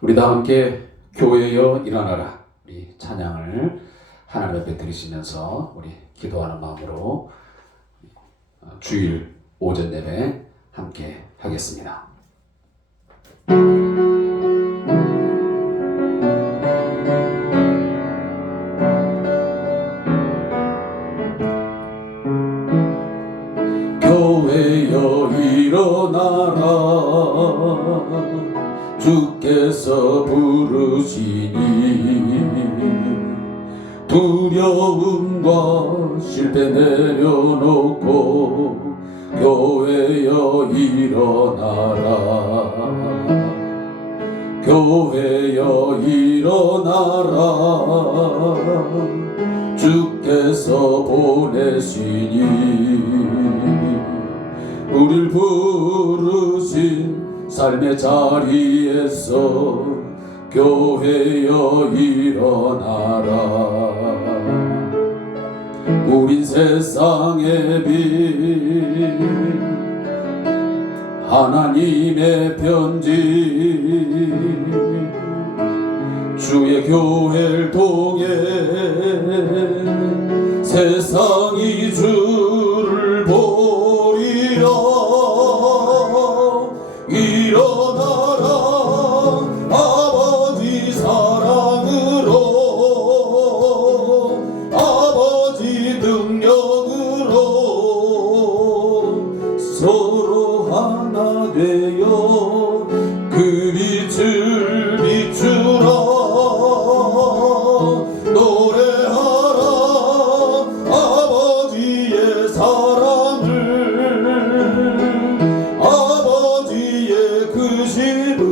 우리 다 함께 교회여 일어나라 우리 찬양을 하나님 앞에 드리시면서 우리 기도하는 마음으로 주일 오전 예배 함께 하겠습니다. 교회여 일어나라 주께서 부르시니 두려움과 실패 내려놓고 교회여 일어나라 교회여 일어나라 주께서 보내시니 우릴 부르신 삶의 자리에서 교회여 일어나라 우린 세상의 빛 하나님의 편지 주의 교회를 통해 세상이 주를 보리라 일어나라 아버지 사랑으로 아버지 능력으로 서로 하나 되어 그 빛을 비추라 노래하라 아버지의 사랑을 아버지의 크심을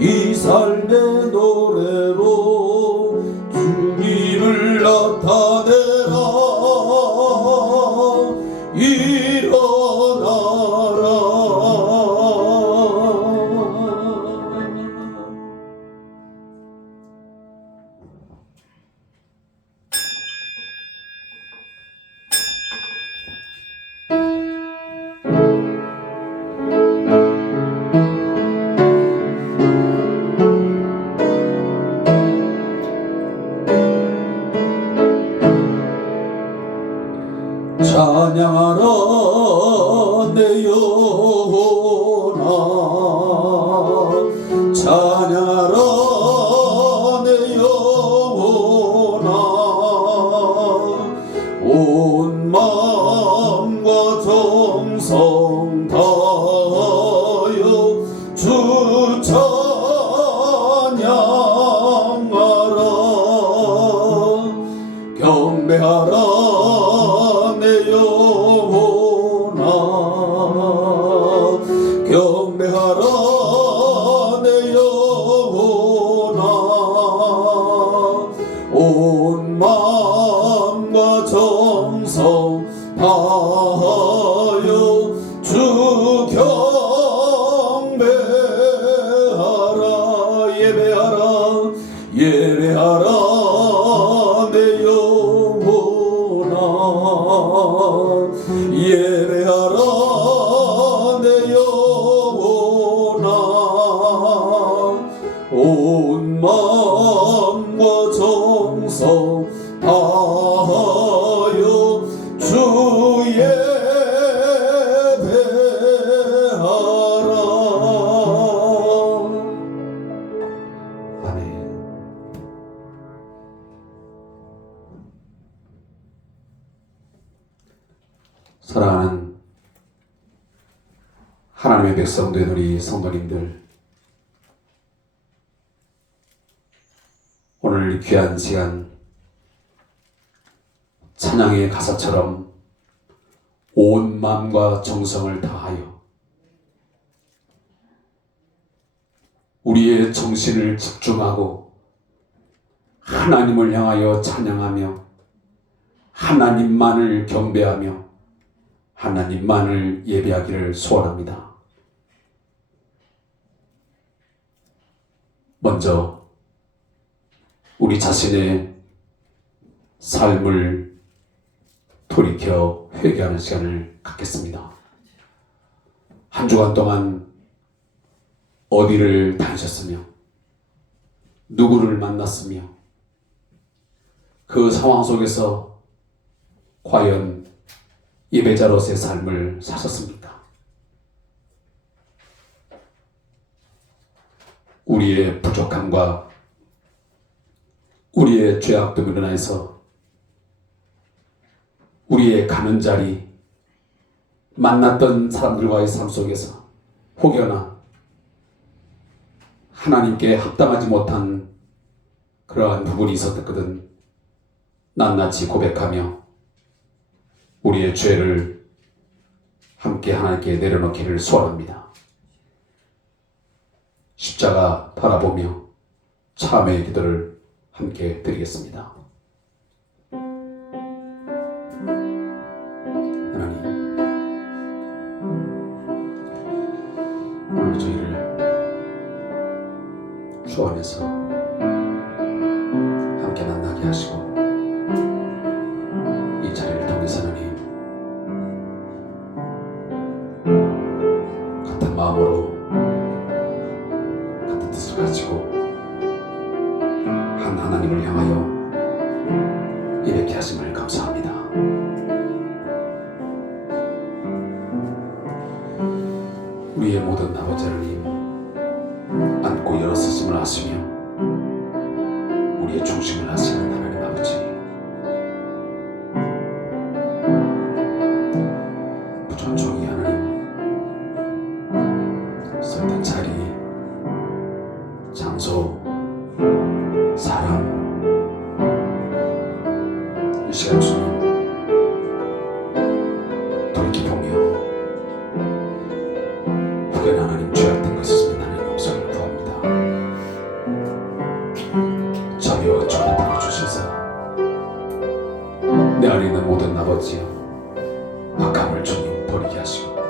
이 삶의 노래로 주님을 나타내라 일어나라 찬양하라 내 영혼아 찬양하라 내 영혼아 온 마음과 정성 다하여 주 찬양하라 경배하라 내 영혼아 경배하라 내 영혼아 온 마음과 정성 다하여 주 경배하라 예배하라 예배하라 내 영혼아 예배하라 내 영혼아 온 마음과 정성 다하여 주 예배하라 아멘. 사랑하는 하나님의 백성들 우리 성도님들 오늘 귀한 시간 찬양의 가사처럼 온 마음과 정성을 다하여 우리의 정신을 집중하고 하나님을 향하여 찬양하며 하나님만을 경배하며 하나님만을 예배하기를 소원합니다. 먼저 우리 자신의 삶을 돌이켜 회개하는 시간을 갖겠습니다. 한 주간 동안 어디를 다니셨으며 누구를 만났으며 그 상황 속에서 과연 예배자로서의 삶을 사셨습니까? 우리의 부족함과 우리의 죄악됨으로 인해서 우리의 가는 자리, 만났던 사람들과의 삶 속에서 혹여나 하나님께 합당하지 못한 그러한 부분이 있었거든 낱낱이 고백하며 우리의 죄를 함께 하나님께 내려놓기를 소원합니다. 십자가 바라보며 참회의 기도를 함께 드리겠습니다. 하나님, 오늘 저희를 주 안에서 함께 만나게 하시고 이 자리를 통해서 하나님 같은 마음으로 같은 뜻을 가지고 한 하나님을 향하여 예배케 하심을 감사합니다. 우리의 모든 아버지 하나님 안고 일어서심을 하시며 우리의 중심을 하시는 하나님 아버지, 부천종이 하나님 설단 자리, 장소, 사람, 이 시간 주님 돌이켜보며 혹여나 하나님 죄악된 것이 있으면 하나님 용서를 구합니다. 자비와 은총을 부어주셔서 내 안에 있는 모든 아버지여 악함을 주님 버리게 하시고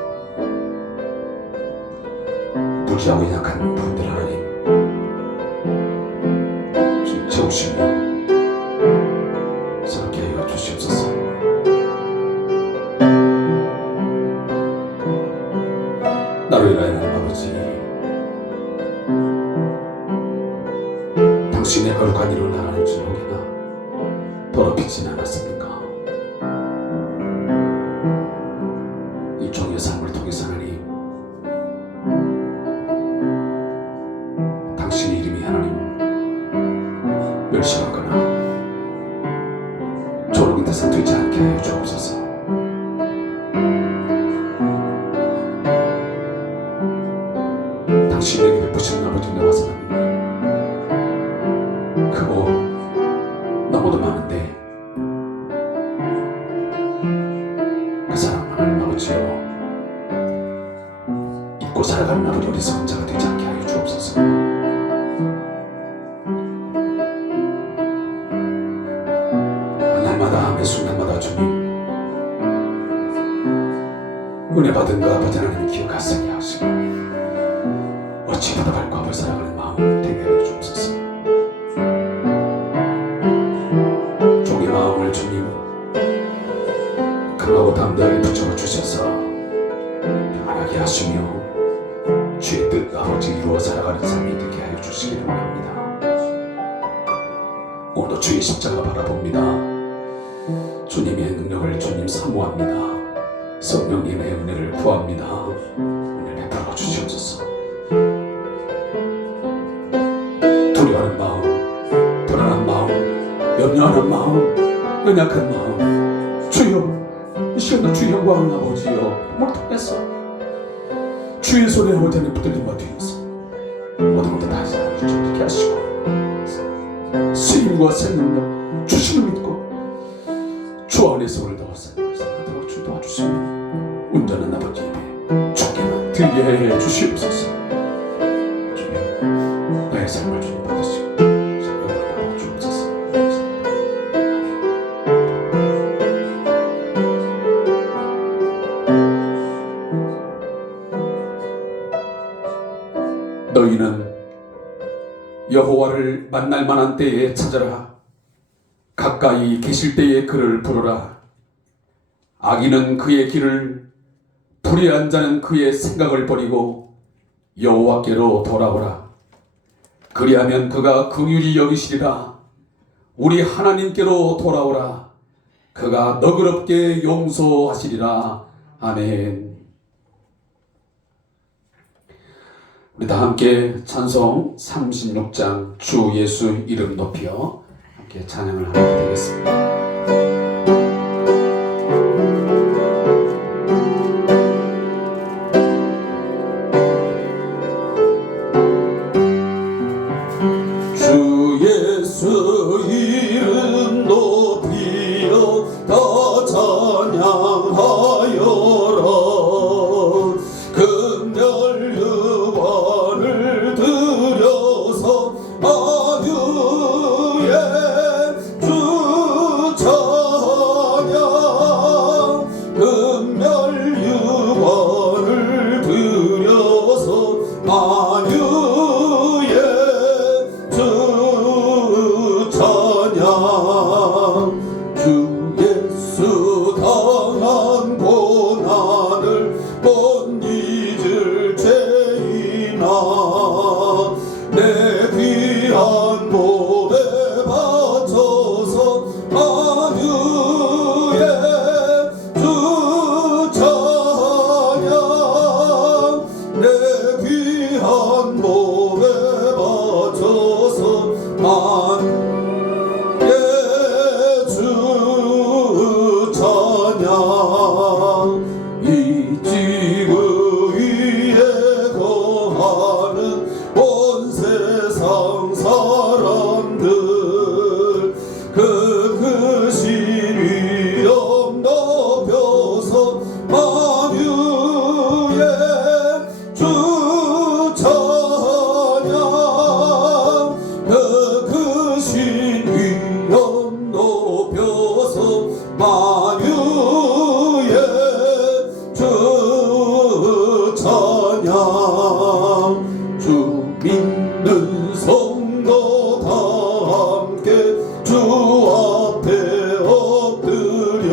무지하고 약한 분들 하나님 주님 채우시며 새롭게 하여 주시옵소서. 나로 인하여 하나님 아버지, 당신의 거룩한 이름을 하나님 주님 혹여나 더럽히지는 않았습니까? 이 종의 삶을 통해서 하나님 당신의 이름이 하나님 멸시하거나 조롱의 대상 되지 않게 하여 주옵소서. 당신에게 베푸신 아버지 나와서 크고 너무도 많은데 그 사랑 하나님 아버지여 잊고 살아가는 아버지 우리 성자가 되지 않게 하여 주옵소서. 날마다 매 순간마다 주님 은혜 받은 그 아버지 하나님 기억하시게 하시고 어찌 받아갈 과을 살아가는 마음을 되게 하여 주옵소서. 종의 마음을 주님 강하고 담대하게 붙잡아 주셔서 편하게 하시며 주의 뜻 아버지 이루어 살아가는 삶이 되게 하여 주시기를 원합니다. 오늘도 주의 십자가 바라봅니다. 주님의 능력을 주님 사모합니다. 성령님의 은혜를 구합니다. 은혜 베풀어 주시옵소서. 두려워하는 마음, 불안한 마음, 염려하는 마음, 연약한 마음, 주여 이 시간도 주의 영광을 아버지여 몸을 통해서 주의 손에 아버지 하나님 붙들림과 뒤에서 모든 것들 다시 아버지 이렇게 하시고 쓰임과 생명력 주심을 믿고 주 안에서 오늘도 살아가도록 주 도와주시며 온전한 아버지 입에 주께만 들게 해 주시옵소서. 주여 나의 삶을 주님 받으시고 생명을 받아 주옵소서. 너희는 여호와를 만날 만한 때에 찾아라. 가까이 계실 때에 그를 부르라. 악인은 그의 길을, 불의한 자는 그의 생각을 버리고 여호와께로 돌아오라. 그리하면 그가 긍휼히 여기시리라. 우리 하나님께로 돌아오라. 그가 너그럽게 용서하시리라. 아멘. 우리 다 함께 찬송 36장 주 예수 이름 높여 함께 찬양을 하게 되겠습니다. 주 예수 이름 높여 다 찬양하여라. 금별 유관을 들여서 아유의 주 찬양. 금별 유관을 들여서 아유의 주 찬양. 주 예수 당한 고난을 못 잊을 죄이나 내 귀한 몸에 바쳐서 아유의 주 찬양. 내 귀한 몸에 바쳐서 주 찬양. 이 지구 위에 거하는 온 세상 사람들 그 크신 위엄 높여서 만유의 주 찬양. 그 크신 위엄 높여서 만유의 주 찬양. 주 믿는 성도 다 함께 주 앞에 엎드려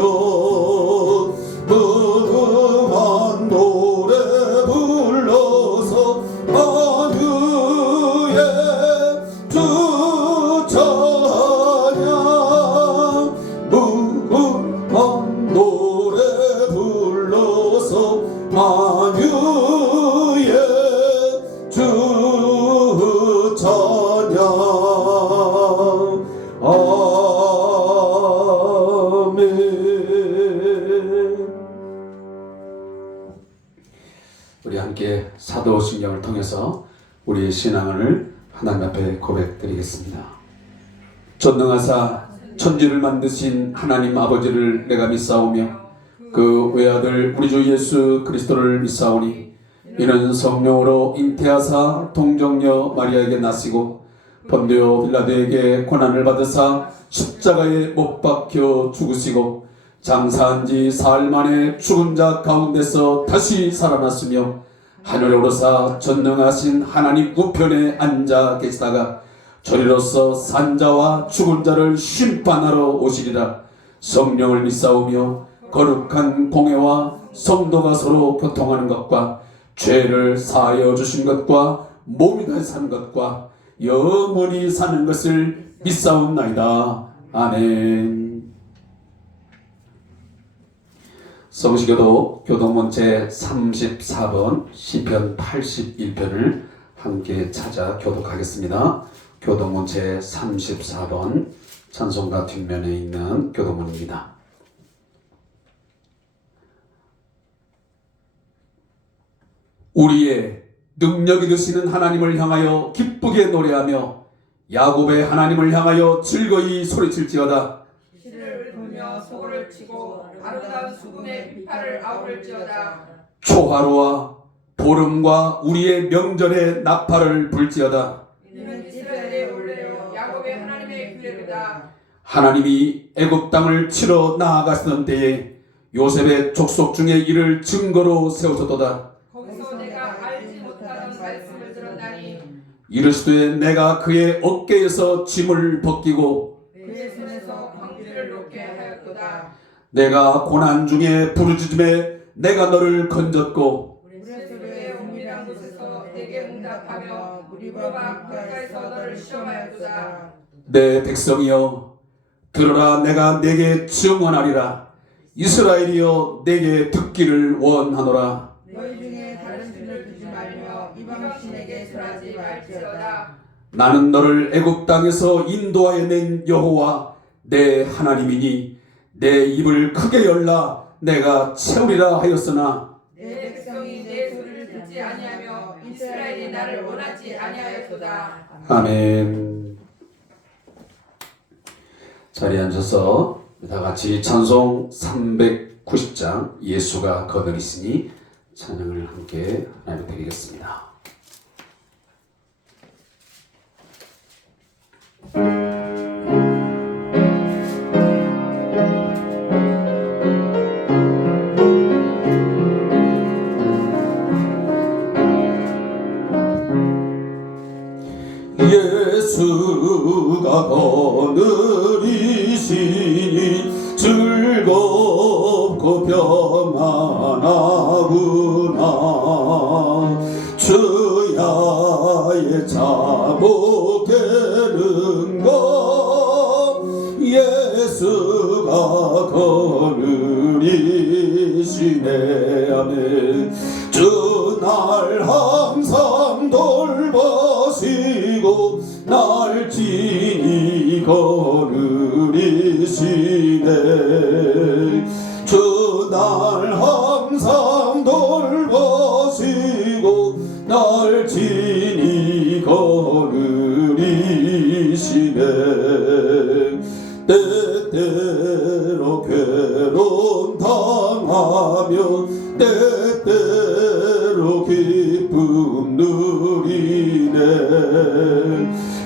무궁한 노래 불러서 만유의 주 찬양. 무궁한 노래 불러서 만유의 주 찬양. 아멘. 우리 함께 사도신경을 통해서 우리의 신앙을 하나님 앞에 고백드리겠습니다. 전능하사 천지를 만드신 하나님 아버지를 내가 믿사오며 그 외아들 우리 주 예수 그리스도를 믿사오니 이는 성령으로 잉태하사 동정녀 마리아에게 나시고 본디오 빌라도에게 고난을 받으사 십자가에 못 박혀 죽으시고 장사한 지 사흘 만에 죽은 자 가운데서 다시 살아났으며 하늘에 오르사 전능하신 하나님 우편에 앉아 계시다가 저리로서 산자와 죽은 자를 심판하러 오시리라. 성령을 믿사오며 거룩한 공회와 성도가 서로 교통하는 것과 죄를 사하여 주신 것과 몸이 다시 사는 것과 영원히 사는 것을 믿사옵나이다. 아멘. 성시교도 교동문 제34번 시편 81편을 함께 찾아 교독하겠습니다. 교동문 제34번 찬송가 뒷면에 있는 교동문입니다. 우리의 능력이 되시는 하나님을 향하여 기쁘게 노래하며 야곱의 하나님을 향하여 즐거이 소리칠지어다. 시를 불며 소고를 치고 아름다운 수금의 비파를 아우를지어다. 초하루와 보름과 우리의 명절에 나팔을 불지어다. 이는 이스라엘의 원래요 야곱의 하나님의 규례로다. 하나님이 애굽 땅을 치러 나아가시던 때에 요셉의 족속 중에 이를 증거로 세우셨도다. 거기서 내가 알지 못하던 말씀을 들었나니 이르시되 내가 그의 어깨에서 짐을 벗기고 그의 손에서 광기를 놓게 하였도다. 내가 고난 중에 부르짖음에 내가 너를 건졌고 우리 스스로의 은밀한 곳에서 내게 응답하며 무리와 가까이서 너를 시험하였도다. 내 백성이여 들어라, 내가 내게 증언하리라. 이스라엘이여 내게 듣기를 원하노라. 너희 중에 다른 신을 두지 말며 이방 신에게 절하지 말지어다. 나는 너를 애굽 땅에서 인도하여 낸 여호와 내 하나님이니 내 입을 크게 열라 내가 채우리라 하였으나 내 백성이 내 소리를 듣지 아니하며 이스라엘이 나를 원하지 아니하였도다. 아멘. 자리에 앉아서 다 같이 찬송 390장 예수가 거느리시니 찬양을 함께 하나님 드리겠습니다. 예수가 거느리시니 즐겁고 평안하구나. 주야의 자복 되는 것 예수가 거느리시네. 아멘. 주 날 항상 돌보시고 날 친히 거느리시네. 주 날 항상 돌보시고 날 친히 거느리시네. 때때로 괴로움 당하며 때때로 기쁨 누리네.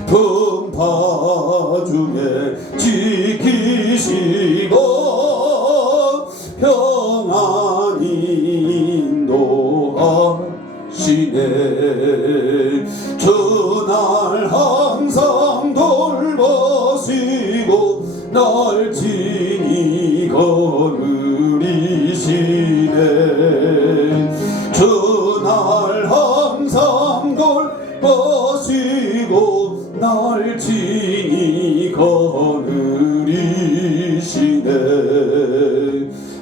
풍파 중에 지키시고 평안히 인도하시네. 주 날 항상 돌보시고 날 친히 거느리시네. 주 날 항상 돌보시고 날 친히 거느리시네.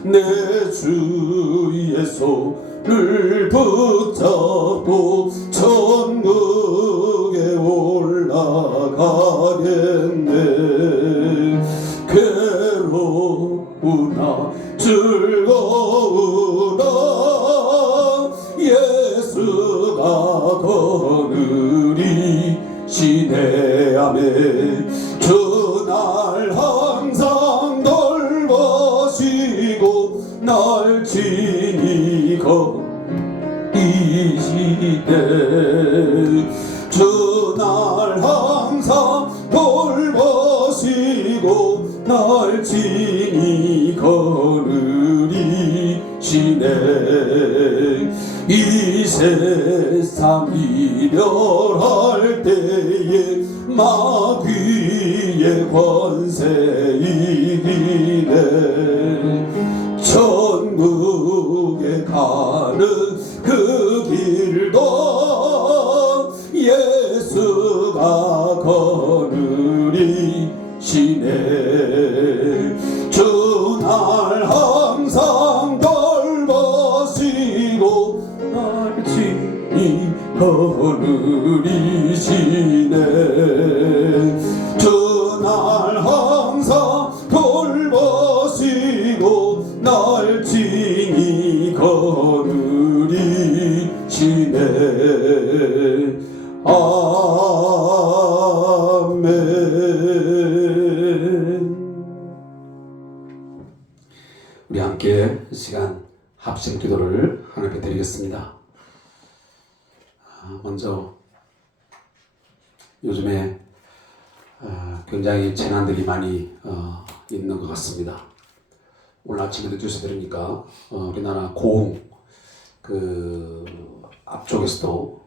내 주의 손을 붙잡고 천국에 올라가겠네. 괴로우나 즐거우나 예수가 거느리시네. 아멘. 주 날 항상 돌보시고 날 친히 거느리시네. 주 날 항상 돌보시고 날 친히 거느리시네. 이 세상 이별할 때에 마귀의 권세 이기네. 천국에 가는 그 길도 예수가 거느리시네. 주 날 항상 돌보시고 날 친히 거느리시네. 주 날 항상 돌보시고 날 친히 거느리시네. 아멘. 우리 함께 시간 합심 기도를 하나님께 드리겠습니다. 먼저 요즘에 굉장히 재난들이 많이 있는 것 같습니다. 오늘 아침에 뉴스 들으니까 우리나라 고흥 그 앞쪽에서도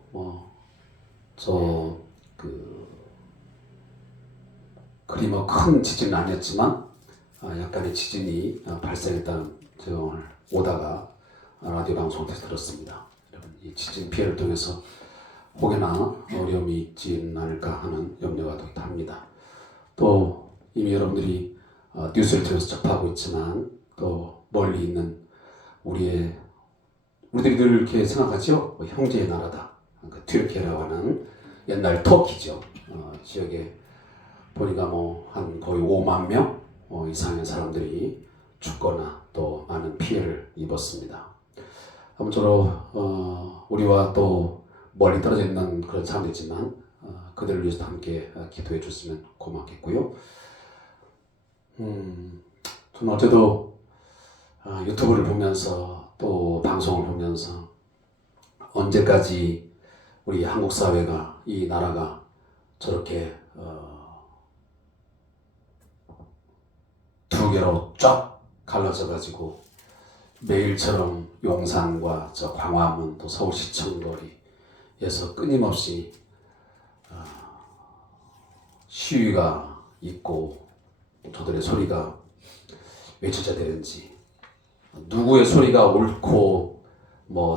그리 큰 지진은 아니었지만 약간의 지진이 발생했다는 제가 오늘 오다가 라디오 방송에서 들었습니다. 여러분 이 지진 피해를 통해서 혹여나 어려움이 있지 않을까 하는 염려가 또 합니다. 또 이미 여러분들이 뉴스를 통해서 접하고 있지만 또 멀리 있는 우리들이 늘 이렇게 생각하죠. 형제의 나라다. 그 튀르키예라고 하는 옛날 터키죠. 지역에 보니까 한 거의 5만 명 이상의 사람들이 죽거나 또 많은 피해를 입었습니다. 아무쪼록 우리와 또 멀리 떨어져 있는 그런 사람들이지만 그들을 위해서 함께 기도해 줬으면 고맙겠고요. 저는 어제도 유튜브를 보면서 또 방송을 보면서 언제까지 우리 한국 사회가 이 나라가 저렇게 두 개로 쫙 갈라져 가지고 매일처럼 용산과 저 광화문 또 서울시청 거리에서 끊임없이 시위가 있고 저들의 소리가 외쳐져야 되는지, 누구의 소리가 옳고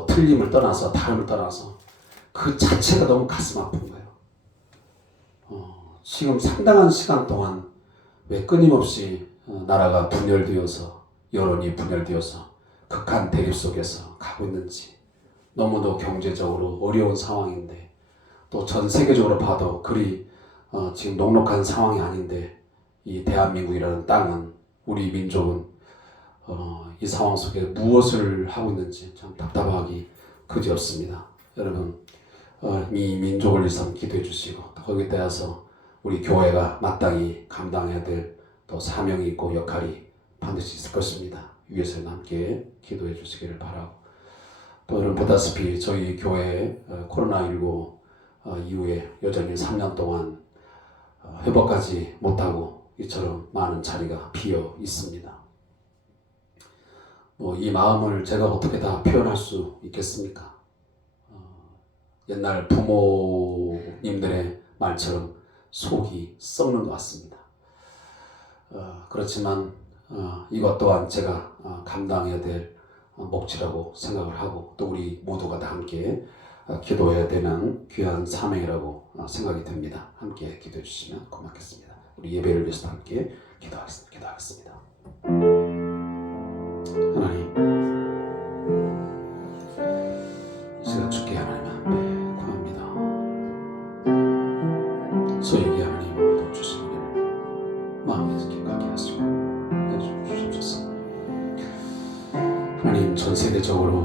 틀림을 떠나서 다름을 떠나서 그 자체가 너무 가슴 아픈 거예요. 지금 상당한 시간 동안 왜 끊임없이 나라가 분열되어서 여론이 분열되어서 극한 대립 속에서 가고 있는지, 너무도 경제적으로 어려운 상황인데 또 전 세계적으로 봐도 그리 지금 녹록한 상황이 아닌데 이 대한민국이라는 땅은, 우리 민족은 이 상황 속에 무엇을 하고 있는지 참 답답하기 그지없습니다. 여러분 이 민족을 위해서 기도해 주시고 거기에 따라서 우리 교회가 마땅히 감당해야 될 또 사명이 있고 역할이 반드시 있을 것입니다. 위에서는 함께 기도해 주시기를 바라고, 또 여러분 보다시피 저희 교회 코로나19 이후에 여전히 3년 동안 회복하지 못하고 이처럼 많은 자리가 비어 있습니다. 이 마음을 제가 어떻게 다 표현할 수 있겠습니까? 옛날 부모님들의 말처럼 속이 썩는 것 같습니다. 그렇지만 이것 또한 제가 감당해야 될 몫이라고 생각을 하고, 또 우리 모두가 다 함께 기도해야 되는 귀한 사명이라고 생각이 듭니다. 함께 기도해 주시면 고맙겠습니다. 우리 예배를 위해서 함께 기도하겠습니다. 하나님, 이 시간 주께 하나님 앞에 구합니다. 저에게 하나님 도와주시기를 마음에서 기억하게 하시고 해주십소서. 하나님, 전 세계적으로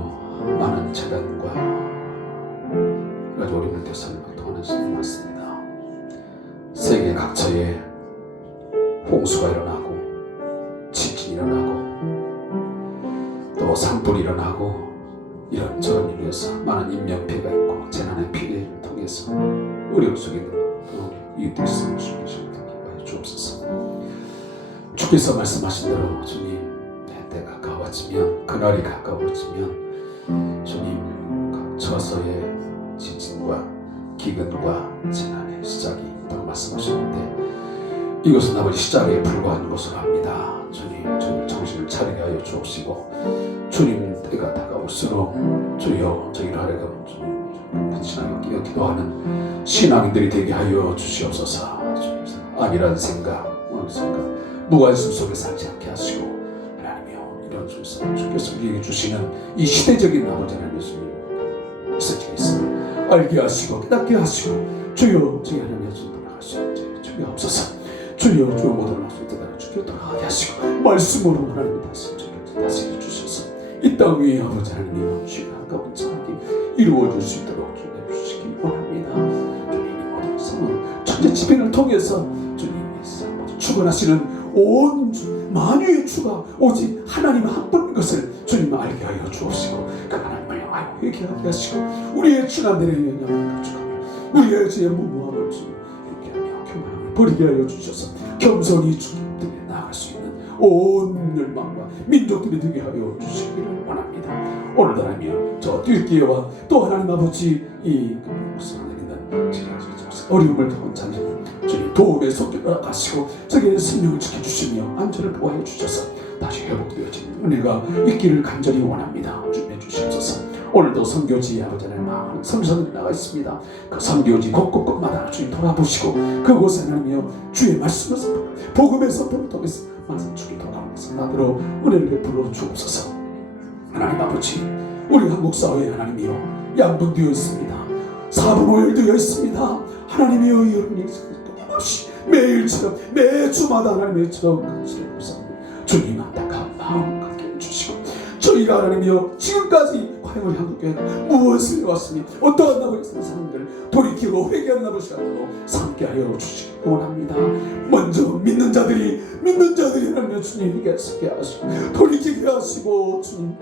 많은 재난과 어려움을 대해서 통하는 시간이 많습니다. 세계 각처에 홍수가 일어나고 지진이 일어나고 또 산불이 일어나고 이런저런 일을 위해서 많은 인명피해가 있고 재난의 피해를 통해서 어려움 속에 있는 이웃들이 있음을 주님께서 기뻐해 주옵소서. 주께서 말씀하신 대로 주님, 때가 가까워지면, 그날이 가까워지면 주님 각처서의 지진과 기근과 재난의 시작이 있다고 말씀하셨는데, 이것은 아버지 시작에 불과한 것으로 합니다. 주님, 저희를 정신을 차리게 하여 주옵시고, 주님 때가 다가올수록 주여 저희를 하려고 주님 근신하여 기도하는 신앙인들이 되게 하여 주시옵소서. 주님, 아니란 생각, 무관심 속에 살지 않게 하시고, 하나님이여 이런 주께서 우리에게 주시는 이 시대적인 아버지 하나님 예수님 메시지가 있음을 알게 하시고 깨닫게 하시고, 주여 저희 하나님의 손 돌아갈 수 있게 주여 없어서, 주여 주여 모든 말씀 듣다가 주께 돌아가게 하시고, 말씀으로 하나님의 다스려 주셔서 이 땅 위에 아버지 하나님의 주의 한가운 자하게 이루어질 수 있도록 주님 주시기 원합니다. 주님, 이 모든 성은 천재지변을 통해서 주님께서 주관하시는 온 만유의 주가 오직 하나님 한 분인 것을 주님 알게 하여 주옵시고, 그 하나님을 향하여 회개하게 하시고, 우리의 지난날의 영향을 가져가며 우리의 죄의 무모함을 주님 이렇게 하며 교만함을 버리게 하여 주셔서 겸손히 주님 등에 나아갈 수 있는 온 열방과 민족들이 되게 하여 주시기를 원합니다. 오늘도 하나님이여 저 뛸기와 또 하나님 아버지 이 목숨을 내리는 어려움을 겪은 자녀는 주님 도움의 손길을 가시고 저기에 생명을 지켜주시며 안전을 보호해 주셔서 다시 회복되어지는 은혜가 있기를 간절히 원합니다. 주님해 주시옵소서. 오늘도 선교지의 아버지 하나님 많은 성전들이 나가 있습니다. 그 선교지 곳곳곳마다 주님 돌아보시고 그곳에 하나님이여 주의 말씀에서 복음의 선포를 통해서 말씀 주님 돌아오면서 나더러 은혜를 베풀어 주옵소서. 하나님 아버지, 우리 한국 사회에 하나님이여 양분되어 있습니다. 사분오열되어 있습니다. 하나님이여 여러분이 끊임없이 매일처럼 매주마다 하나님의 처럼 주님 안타까운 마음 갖게 해주시고 저희가 하나님이여 지금까지 과연 우리 한국교회가 무엇을 해왔으며 어떠한 나무에 사는 사람들 돌이키고 회개하는 나무 시간으로 함께하여 주시기 원합니다. 먼저 믿는 자들이 하나님 주님 회개하게 하시고 돌이키게 하시고 주님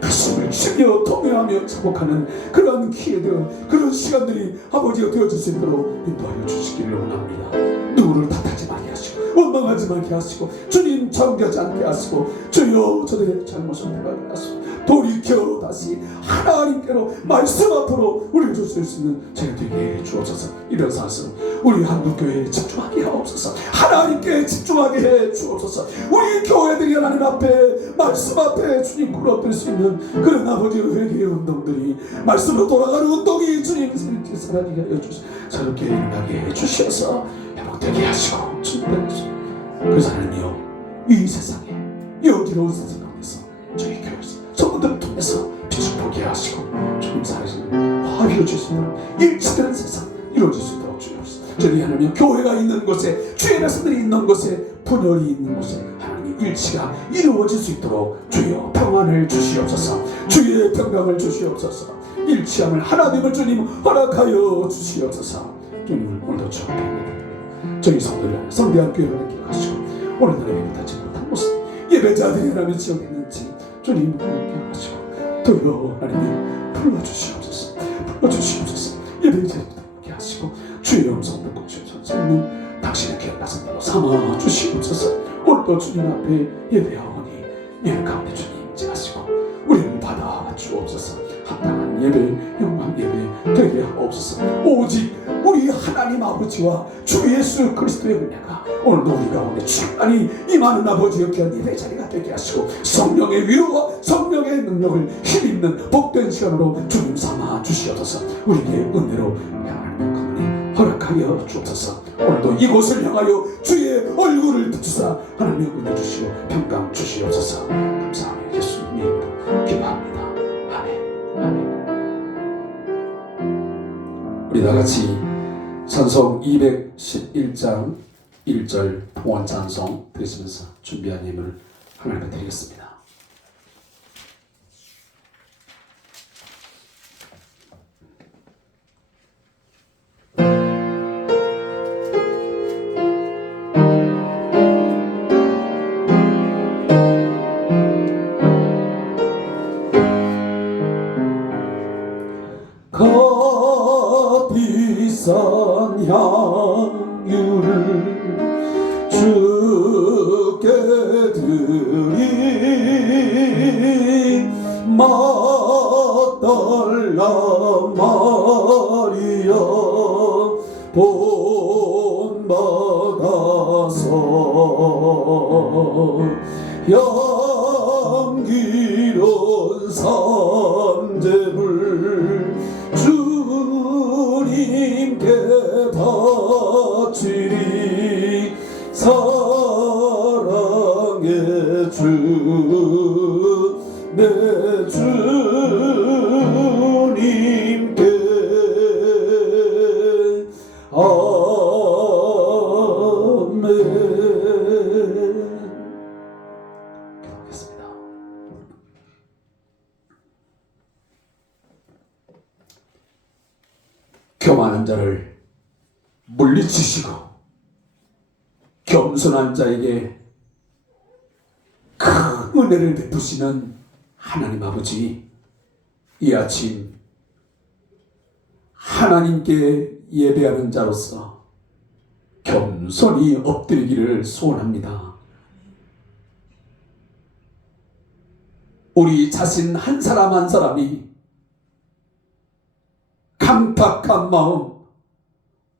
가슴을 치며 통회하며 자복하는 그러한 기회들 그런 시간들이 아버지가 되어질 수 있도록 인도하여 주시기를 원합니다. 누구를 탓하지 말게 하시고 원망하지 말게 하시고 주님 정죄하지 않게 하시고 주여 저들의 잘못을 대하게 하시고 돌이켜 다시 하나님께로 말씀 앞으로 우리를 주실 수 있는 저희가 되게 해 주옵소서. 이런 사실 우리 한국교회에 집중하게 하옵소서. 하나님께 집중하게 해 주옵소서. 우리 교회들이 하나님 앞에 말씀 앞에 주님 굴어들 수 있는 그런 아버지의 회개의 운동들이 말씀으로 돌아가는 운동이 주님 사랑하게 하여 주시고 저렇게 일어나게 해 주셔서 회복되게 하시고 주님 그래서 하나님이여 이 세상에 이 어지러운 세상 가운데서 저희 교회 성도들을 통해서 빛을 보게 하시고 주님 살아계시는 화비로 주시는 일치되는 세상 이루어질 수 있도록 주옵소서. 저희 하나님 교회가 있는 곳에 주의 백성들이 있는 곳에 분열이 있는 곳에 하나님 일치가 이루어질 수 있도록 주여 평안을 주시옵소서. 주의 평강을 주시옵소서. 일치함을 하나님을 주님 허락하여 주시옵소서. 주님을 오늘도 주옵소서. 저희 성도들 성대한 교회를 기억하시고 오늘날의 회복하지 못한 모습 예배자들이 하나님 지역에 있는지 주님 기억하시고 도요 하나님 불러주시옵소서. 불러주시옵소서. 예배자들이 함께 하시고 주의 음성 듣고 주옵소서. 당신의 기억나서 대로 삼아 주시옵소서. 오늘도 주님 앞에 예배하오니 예배 가운데 주님 임재하시고 우리를 받아 주옵소서. 합당한 예배 영광 예배 되게 하옵소서. 오직 우리 하나님 아버지와 주 예수 그리스도의 은혜가 오늘도 우리 가운데 충만히 임하는 아버지의 귀한 예배 자리가 되게 하시고 성령의 위로와 성령의 능력을 힘입는 복된 시간으로 주님 삼아 주시옵소서. 우리에게 은혜로 향하는 그분이 허락하여 주옵소서. 오늘도 이곳을 향하여 주의 얼굴을 비추사 하나님의 은혜 주시고 평강 주시옵소서. 감사하며 예수님의 이름으로 기도합니다. 아멘. 우리 다같이 찬송 211장 1절 통원 찬송 드리시면서 준비한 예물을 하나님께 드리겠습니다. 비싼 향유를 주께 드리 막달라 마리아 본받아서 향기로운 산재물 주님께 바치리 사랑의 주 내 주님께 아멘. 기도하겠습니다. 교만한 자를 물리치시고 겸손한 자에게 큰 은혜를 베푸시는 하나님 아버지, 이 아침 하나님께 예배하는 자로서 겸손히 엎드리기를 소원합니다. 우리 자신 한 사람 한 사람이 강팍한 마음,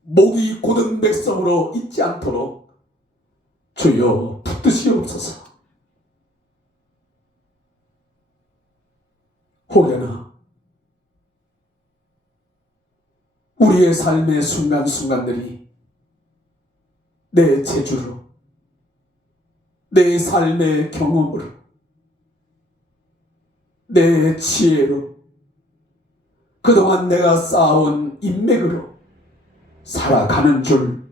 목이 곧은 백성으로 있지 않도록 주여 붙드시옵소서. 혹여나 우리의 삶의 순간순간들이 내 재주로, 내 삶의 경험으로, 내 지혜로, 그동안 내가 쌓아온 인맥으로 살아가는 줄,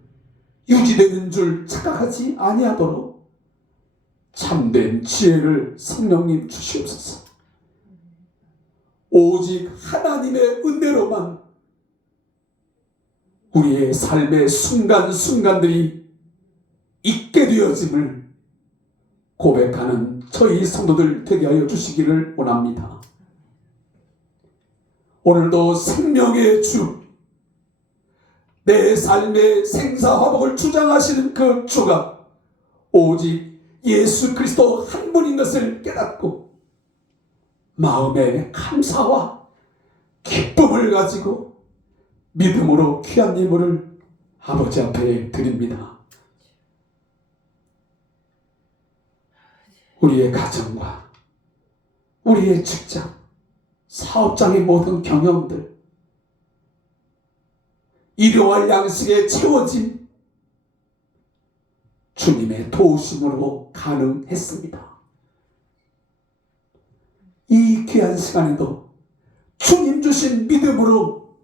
유지되는 줄 착각하지 아니하도록 참된 지혜를 성령님 주시옵소서. 오직 하나님의 은혜로만 우리의 삶의 순간순간들이 있게 되어짐을 고백하는 저희 성도들 되게 하여 주시기를 원합니다. 오늘도 생명의 주, 내 삶의 생사화복을 주장하시는 그 주가 오직 예수 그리스도 한 분인 것을 깨닫고 마음의 감사와 기쁨을 가지고 믿음으로 귀한 예물을 아버지 앞에 드립니다. 우리의 가정과 우리의 직장, 사업장의 모든 경영들, 일용할 양식에 채워진 주님의 도우심으로 가능했습니다. 이 귀한 시간에도 주님 주신 믿음으로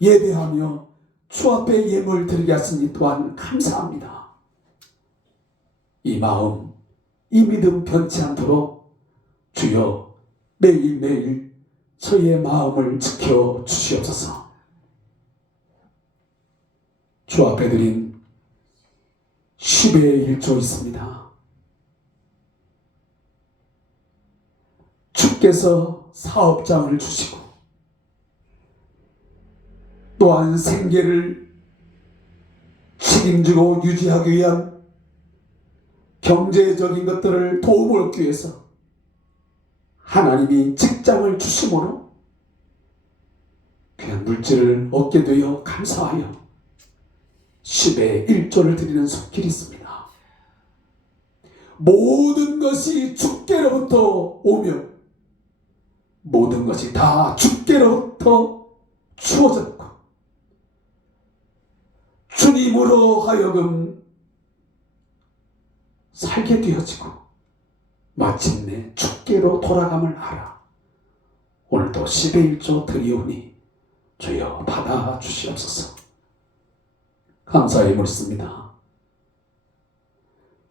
예배하며 주 앞에 예물 드리게 하시니 또한 감사합니다. 이 마음, 이 믿음 변치 않도록 주여 매일매일 저희의 마음을 지켜 주시옵소서. 주 앞에 드린 10의 1조 있습니다. 주께서 사업장을 주시고 또한 생계를 책임지고 유지하기 위한 경제적인 것들을 도움을 얻기 위해서 하나님이 직장을 주심으로 그냥 물질을 얻게 되어 감사하여 10의 1조를 드리는 손길이 있습니다. 모든 것이 주께로부터 오며 모든 것이 다 주께로부터 주어졌고 주님으로 하여금 살게 되어지고 마침내 주께로 돌아감을 알아 오늘도 10의 1조 드리오니 주여 받아 주시옵소서. 감사의 물습니다.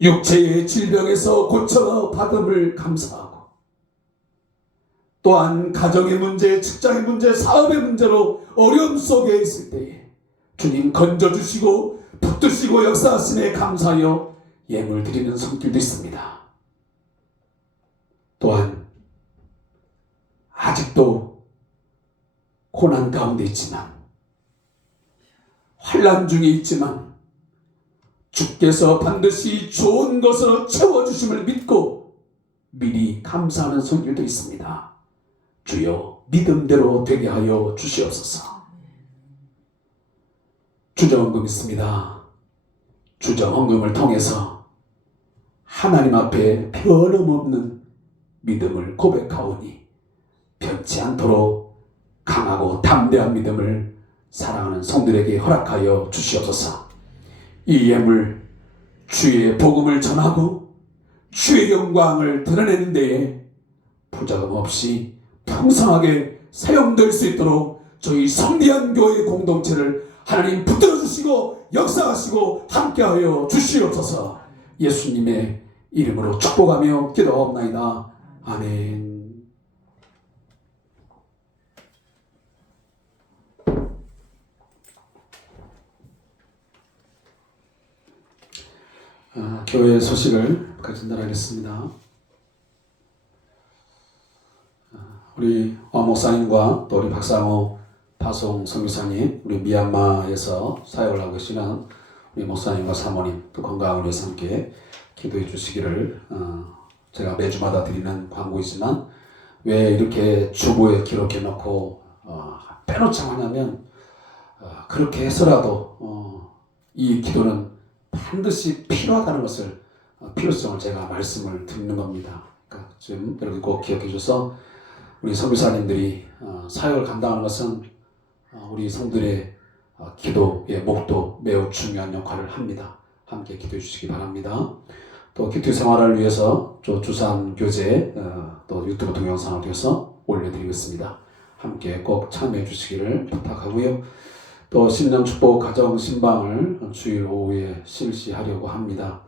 육체의 질병에서 고쳐 받음을 감사하고 또한 가정의 문제, 직장의 문제, 사업의 문제로 어려움 속에 있을 때에 주님 건져주시고 붙드시고 역사하심에 감사하여 예물 드리는 손길도 있습니다. 또한 아직도 고난 가운데 있지만 환난 중에 있지만 주께서 반드시 좋은 것으로 채워주심을 믿고 미리 감사하는 손길도 있습니다. 주여 믿음대로 되게 하여 주시옵소서. 주정헌금 있습니다. 주정헌금을 통해서 하나님 앞에 변함없는 믿음을 고백하오니 변치 않도록 강하고 담대한 믿음을 사랑하는 성들에게 허락하여 주시옵소서. 이 예물 주의 복음을 전하고 주의 영광을 드러내는 데에 부작업 없이 풍성하게 사용될 수 있도록 저희 성리한 교회 공동체를 하나님 붙들어 주시고 역사하시고 함께하여 주시옵소서. 예수님의 이름으로 축복하며 기도하옵나이다. 아멘. 교회 소식을 전달하겠습니다. 우리 목사님과 또 우리 박상호 파송 선교사님, 우리 미얀마에서 사역을 하고 계시는 우리 목사님과 사모님 또 건강을 위해서 함께 기도해 주시기를 제가 매주마다 드리는 광고이지만 왜 이렇게 주보에 기록해 놓고 빼놓자고 하냐면 그렇게 해서라도 이 기도는 반드시 필요하다는 것을 필요성을 제가 말씀을 드리는 겁니다. 그러니까 좀 여러분 꼭 기억해 주셔서 우리 선교사님들이 사역을 감당하는 것은 우리 성들의 기도의 목도 매우 중요한 역할을 합니다. 함께 기도해 주시기 바랍니다. 또 기도 생활을 위해서 주산 교재 또 유튜브 동영상을 통해서 올려드리고 있습니다. 함께 꼭 참여해 주시기를 부탁하고요. 또 신년 축복 가정 신방을 주일 오후에 실시하려고 합니다.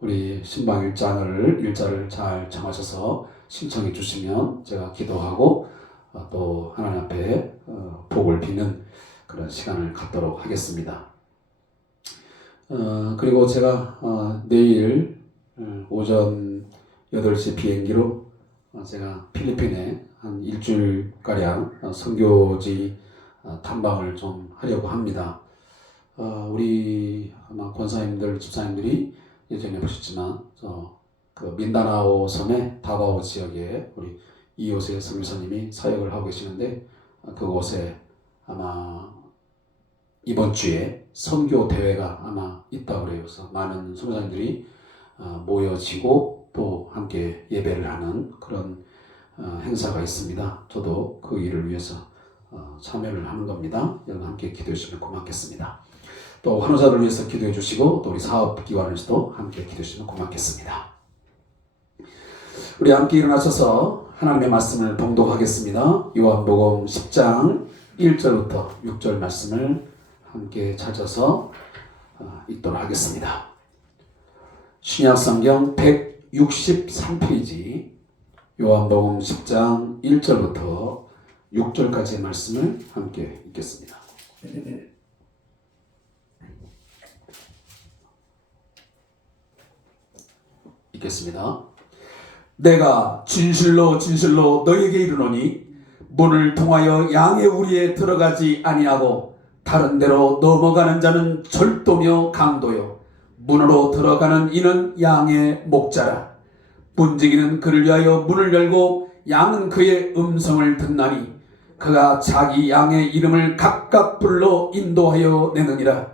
우리 신방 일자를 잘 정하셔서 신청해 주시면 제가 기도하고 또 하나님 앞에 복을 비는 그런 시간을 갖도록 하겠습니다. 그리고 제가 내일 오전 8시 비행기로 제가 필리핀에 한 일주일가량 선교지 탐방을 좀 하려고 합니다. 우리 아마 권사님들, 집사님들이 예전에 보셨지만 그 민다나오 섬의 다바오 지역에 우리 이호세 선교사님이 사역을 하고 계시는데 그곳에 아마 이번 주에 선교 대회가 아마 있다고 그래요. 그래서 많은 선교사님들이 모여지고 또 함께 예배를 하는 그런 행사가 있습니다. 저도 그 일을 위해서 참여를 하는 겁니다. 여러분 함께 기도해 주시면 고맙겠습니다. 또 환우자들 위해서 기도해 주시고 또 우리 사업기관에서도 함께 기도해 주시면 고맙겠습니다. 우리 함께 일어나셔서 하나님의 말씀을 봉독하겠습니다. 요한복음 10장 1절부터 6절 말씀을 함께 찾아서 읽도록 하겠습니다. 신약성경 163페이지 요한복음 10장 1절부터 6절까지의 말씀을 함께 읽겠습니다. 읽겠습니다. 내가 진실로 진실로 너에게 이르노니 문을 통하여 양의 우리에 들어가지 아니하고 다른 데로 넘어가는 자는 절도며 강도요 문으로 들어가는 이는 양의 목자라. 문지기는 그를 위하여 문을 열고 양은 그의 음성을 듣나니 그가 자기 양의 이름을 각각 불러 인도하여 내느니라.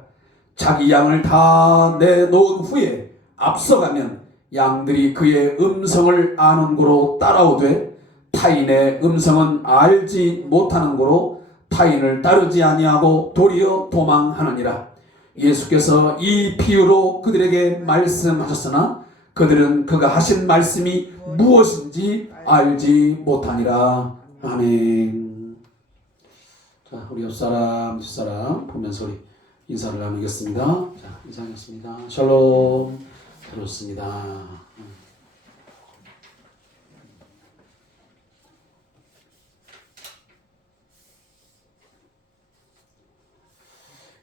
자기 양을 다 내놓은 후에 앞서가면 양들이 그의 음성을 아는 고로 따라오되 타인의 음성은 알지 못하는 고로 타인을 따르지 아니하고 도리어 도망하느니라. 예수께서 이 비유로 그들에게 말씀하셨으나 그들은 그가 하신 말씀이 무엇인지 알지 못하니라. 아멘. 자, 우리 옆사람, 뒷사람 보면서 우리 인사를 나누겠습니다. 자, 인사하겠습니다. 샬롬. 그렇습니다.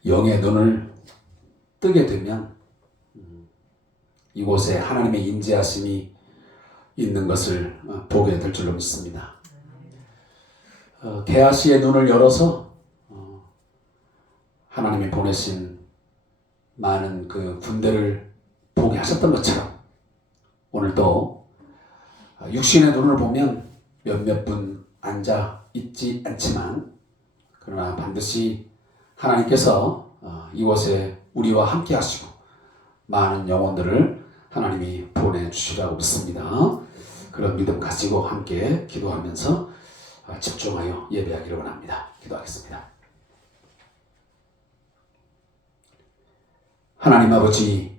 영의 눈을 뜨게 되면 이곳에 하나님의 인지하심이 있는 것을 보게 될 줄로 믿습니다. 게하시의 눈을 열어서 하나님이 보내신 많은 그 군대를 보게 하셨던 것처럼 오늘도 육신의 눈을 보면 몇몇 분 앉아 있지 않지만 그러나 반드시 하나님께서 이곳에 우리와 함께 하시고 많은 영혼들을 하나님이 보내주시라고 믿습니다. 그런 믿음 가지고 함께 기도하면서 집중하여 예배하기를 원합니다. 기도하겠습니다. 하나님 아버지,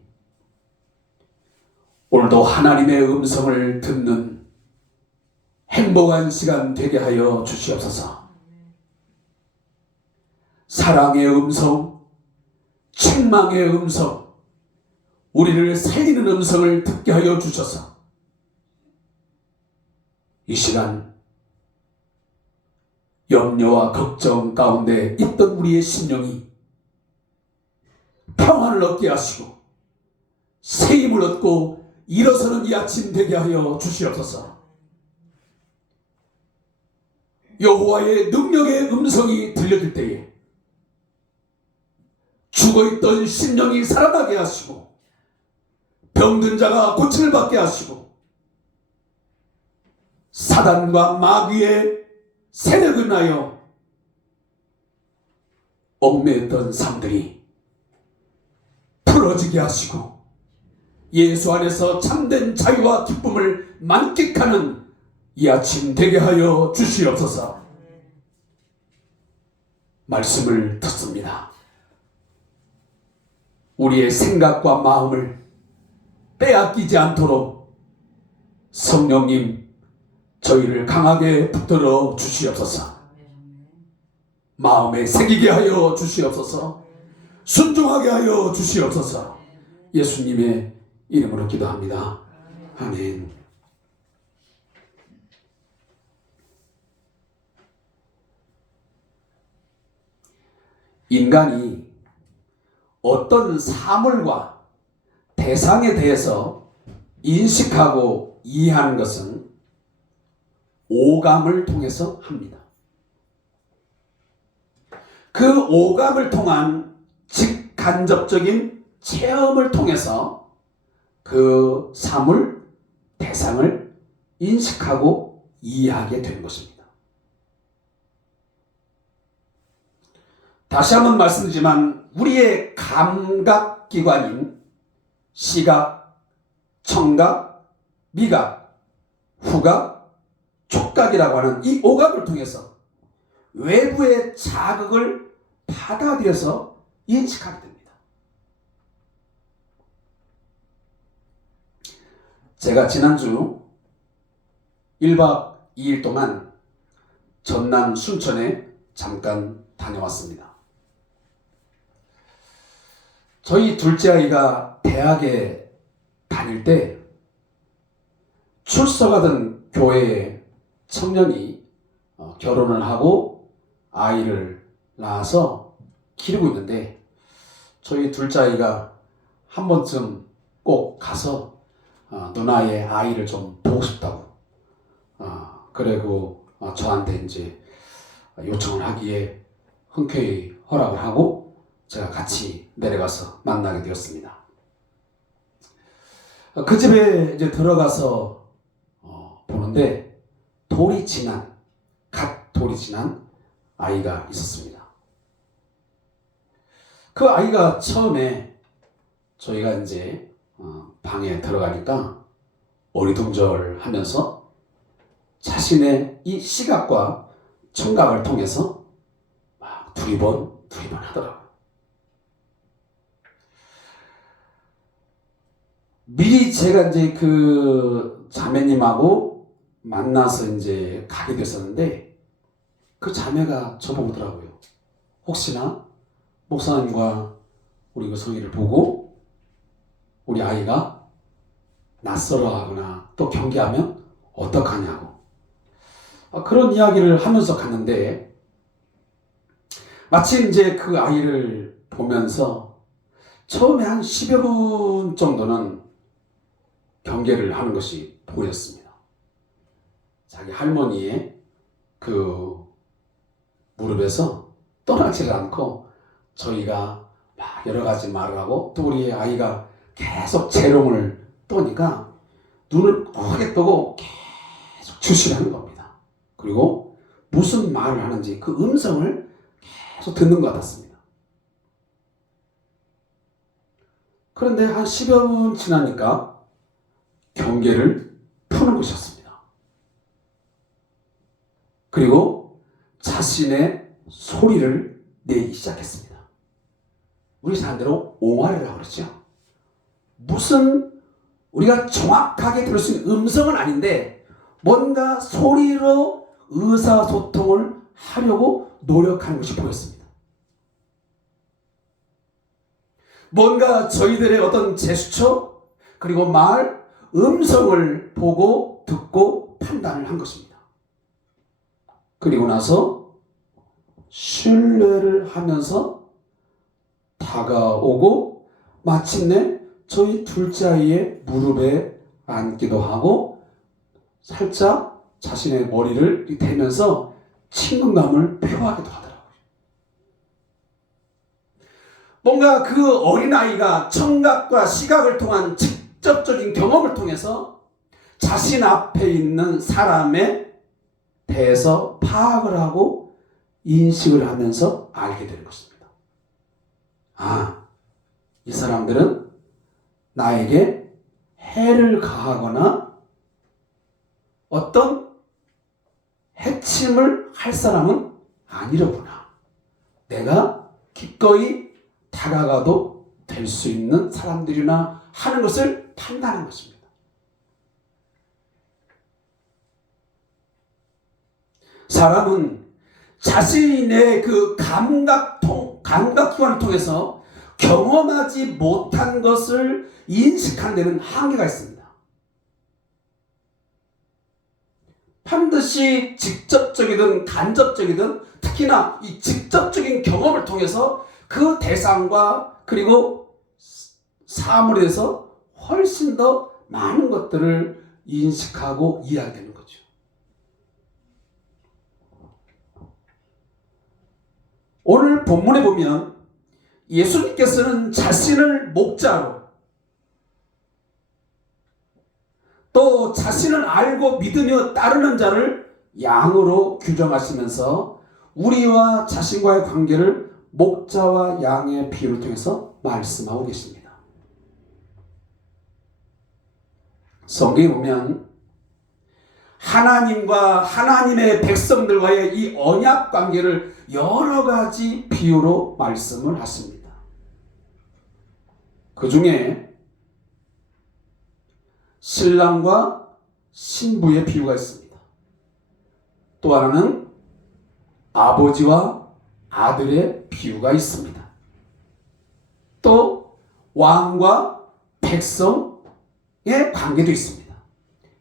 오늘도 하나님의 음성을 듣는 행복한 시간 되게 하여 주시옵소서. 사랑의 음성, 책망의 음성, 우리를 살리는 음성을 듣게 하여 주셔서 이 시간 염려와 걱정 가운데 있던 우리의 심령이 평안을 얻게 하시고 새 힘을 얻고 일어서는 이 아침 되게 하여 주시옵소서. 여호와의 능력의 음성이 들려질 때에 죽어있던 심령이 살아나게 하시고 병든 자가 고침을 받게 하시고 사단과 마귀의 세력을 인하여 얽매였던 삶들이 풀어지게 하시고 예수 안에서 참된 자유와 기쁨을 만끽하는 이 아침 되게 하여 주시옵소서. 말씀을 듣습니다. 우리의 생각과 마음을 빼앗기지 않도록 성령님 저희를 강하게 붙들어 주시옵소서. 마음에 새기게 하여 주시옵소서. 순종하게 하여 주시옵소서. 예수님의 이름으로 기도합니다. 아멘. 인간이 어떤 사물과 대상에 대해서 인식하고 이해하는 것은 오감을 통해서 합니다. 그 오감을 통한 직간접적인 체험을 통해서 그 사물, 대상을 인식하고 이해하게 되는 것입니다. 다시 한번 말씀드리지만 우리의 감각기관인 시각, 청각, 미각, 후각, 촉각이라고 하는 이 오감을 통해서 외부의 자극을 받아들여서 인식하게 됩니다. 제가 지난주 1박 2일 동안 전남 순천에 잠깐 다녀왔습니다. 저희 둘째 아이가 대학에 다닐 때 출석하던 교회에 청년이 결혼을 하고 아이를 낳아서 기르고 있는데 저희 둘째 아이가 한 번쯤 꼭 가서 누나의 아이를 좀 보고 싶다고 그리고 저한테 이제 요청을 하기에 흔쾌히 허락을 하고 제가 같이 내려가서 만나게 되었습니다. 그 집에 이제 들어가서 보는데 갓 돌이 지난 아이가 있었습니다. 그 아이가 처음에 저희가 이제 방에 들어가니까 어리둥절하면서 자신의 이 시각과 청각을 통해서 막 두리번 하더라고요. 미리 제가 이제 그 자매님하고 만나서 이제 가게 됐었는데 그 자매가 저보고 오더라고요. 혹시나 목사님과 우리 그 성희를 보고 우리 아이가 낯설어하거나 또 경계하면 어떡하냐고 그런 이야기를 하면서 갔는데 마침 이제 그 아이를 보면서 처음에 한 10여 분 정도는 경계를 하는 것이 보였습니다. 자기 할머니의 그 무릎에서 떠나지를 않고 저희가 막 여러 가지 말을 하고 또 우리 아이가 계속 재롱을 떠니까 눈을 크게 뜨고 계속 주시라는 겁니다. 그리고 무슨 말을 하는지 그 음성을 계속 듣는 것 같았습니다. 그런데 한 10여 분 지나니까 경계를 푸는 것이었습니다. 그리고 자신의 소리를 내기 시작했습니다. 우리 사람대로 옹알이라고 그러죠. 무슨 우리가 정확하게 들을 수 있는 음성은 아닌데 뭔가 소리로 의사소통을 하려고 노력하는 것이 보였습니다. 뭔가 저희들의 어떤 제스처 그리고 말, 음성을 보고 듣고 판단을 한 것입니다. 그리고 나서 신뢰를 하면서 다가오고 마침내 저희 둘째 아이의 무릎에 앉기도 하고 살짝 자신의 머리를 대면서 친근감을 표하기도 하더라고요. 뭔가 그 어린아이가 청각과 시각을 통한 직접적인 경험을 통해서 자신 앞에 있는 사람에 대해서 파악을 하고 인식을 하면서 알게 되는 것입니다. 이 사람들은 나에게 해를 가하거나 어떤 해침을 할 사람은 아니로구나. 내가 기꺼이 다가가도 될 수 있는 사람들이나 하는 것을 판단한 것입니다. 사람은 자신의 그 감각기관을 통해서 경험하지 못한 것을 인식하는 데는 한계가 있습니다. 반드시 직접적이든 간접적이든 특히나 이 직접적인 경험을 통해서 그 대상과 그리고 사물에 대해서 훨씬 더 많은 것들을 인식하고 이해하게 되는 거죠. 오늘 본문에 보면 예수님께서는 자신을 목자로 또 자신을 알고 믿으며 따르는 자를 양으로 규정하시면서 우리와 자신과의 관계를 목자와 양의 비유를 통해서 말씀하고 계십니다. 성경에 보면 하나님과 하나님의 백성들과의 이 언약 관계를 여러 가지 비유로 말씀을 하십니다. 그 중에 신랑과 신부의 비유가 있습니다. 또 하나는 아버지와 아들의 비유가 있습니다. 또 왕과 백성의 관계도 있습니다.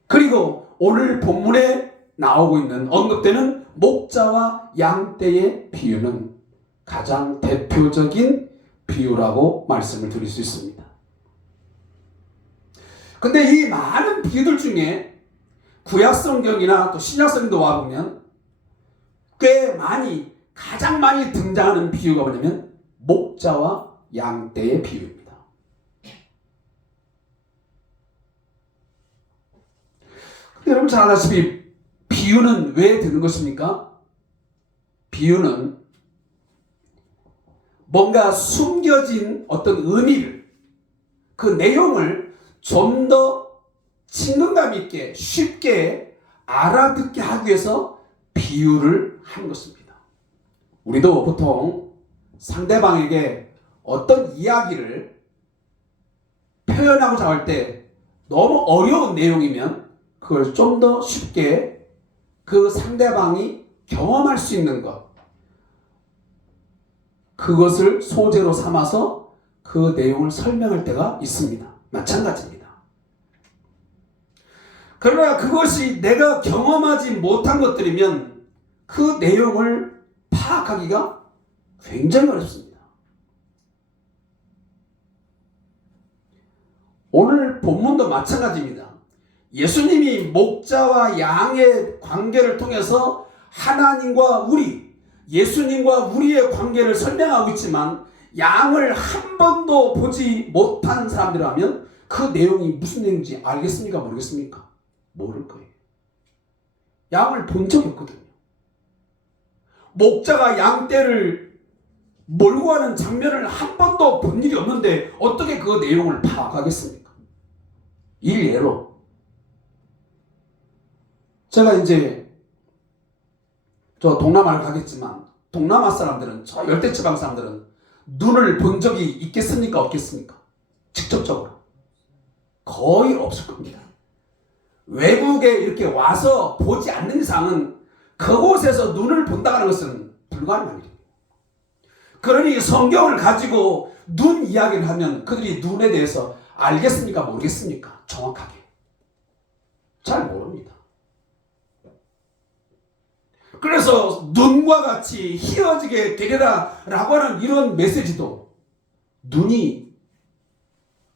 그리고 오늘 본문에 나오고 있는 언급되는 목자와 양떼의 비유는 가장 대표적인 비유라고 말씀을 드릴 수 있습니다. 근데 이 많은 비유들 중에 구약성경이나 또 신약성경도 와보면 꽤 많이 가장 많이 등장하는 비유가 뭐냐면 목자와 양떼의 비유입니다. 근데 여러분 잘 아다시피 비유는 왜 드는 것입니까? 비유는 뭔가 숨겨진 어떤 의미를 그 내용을 좀 더 친근감 있게 쉽게 알아듣게 하기 위해서 비유를 하는 것입니다. 우리도 보통 상대방에게 어떤 이야기를 표현하고자 할 때 너무 어려운 내용이면 그걸 좀 더 쉽게 그 상대방이 경험할 수 있는 것, 그것을 소재로 삼아서 그 내용을 설명할 때가 있습니다. 마찬가지입니다. 그러나 그것이 내가 경험하지 못한 것들이면 그 내용을 파악하기가 굉장히 어렵습니다. 오늘 본문도 마찬가지입니다. 예수님이 목자와 양의 관계를 통해서 하나님과 우리, 예수님과 우리의 관계를 설명하고 있지만 양을 한 번도 보지 못한 사람들이라면 그 내용이 무슨 내용인지 알겠습니까? 모르겠습니까? 모를 거예요. 양을 본 적이 없거든요. 목자가 양떼를 몰고 가는 장면을 한 번도 본 일이 없는데 어떻게 그 내용을 파악하겠습니까? 일례로 제가 이제 저 동남아를 가겠지만 동남아 사람들은, 저 열대지방 사람들은 눈을 본 적이 있겠습니까? 없겠습니까? 직접적으로 거의 없을 겁니다. 외국에 이렇게 와서 보지 않는 이상은 그곳에서 눈을 본다는 것은 불가능한 일입니다. 그러니 성경을 가지고 눈 이야기를 하면 그들이 눈에 대해서 알겠습니까? 모르겠습니까? 정확하게 잘 모릅니다. 그래서 눈과 같이 희어지게 되리라 라고 하는 이런 메시지도 눈이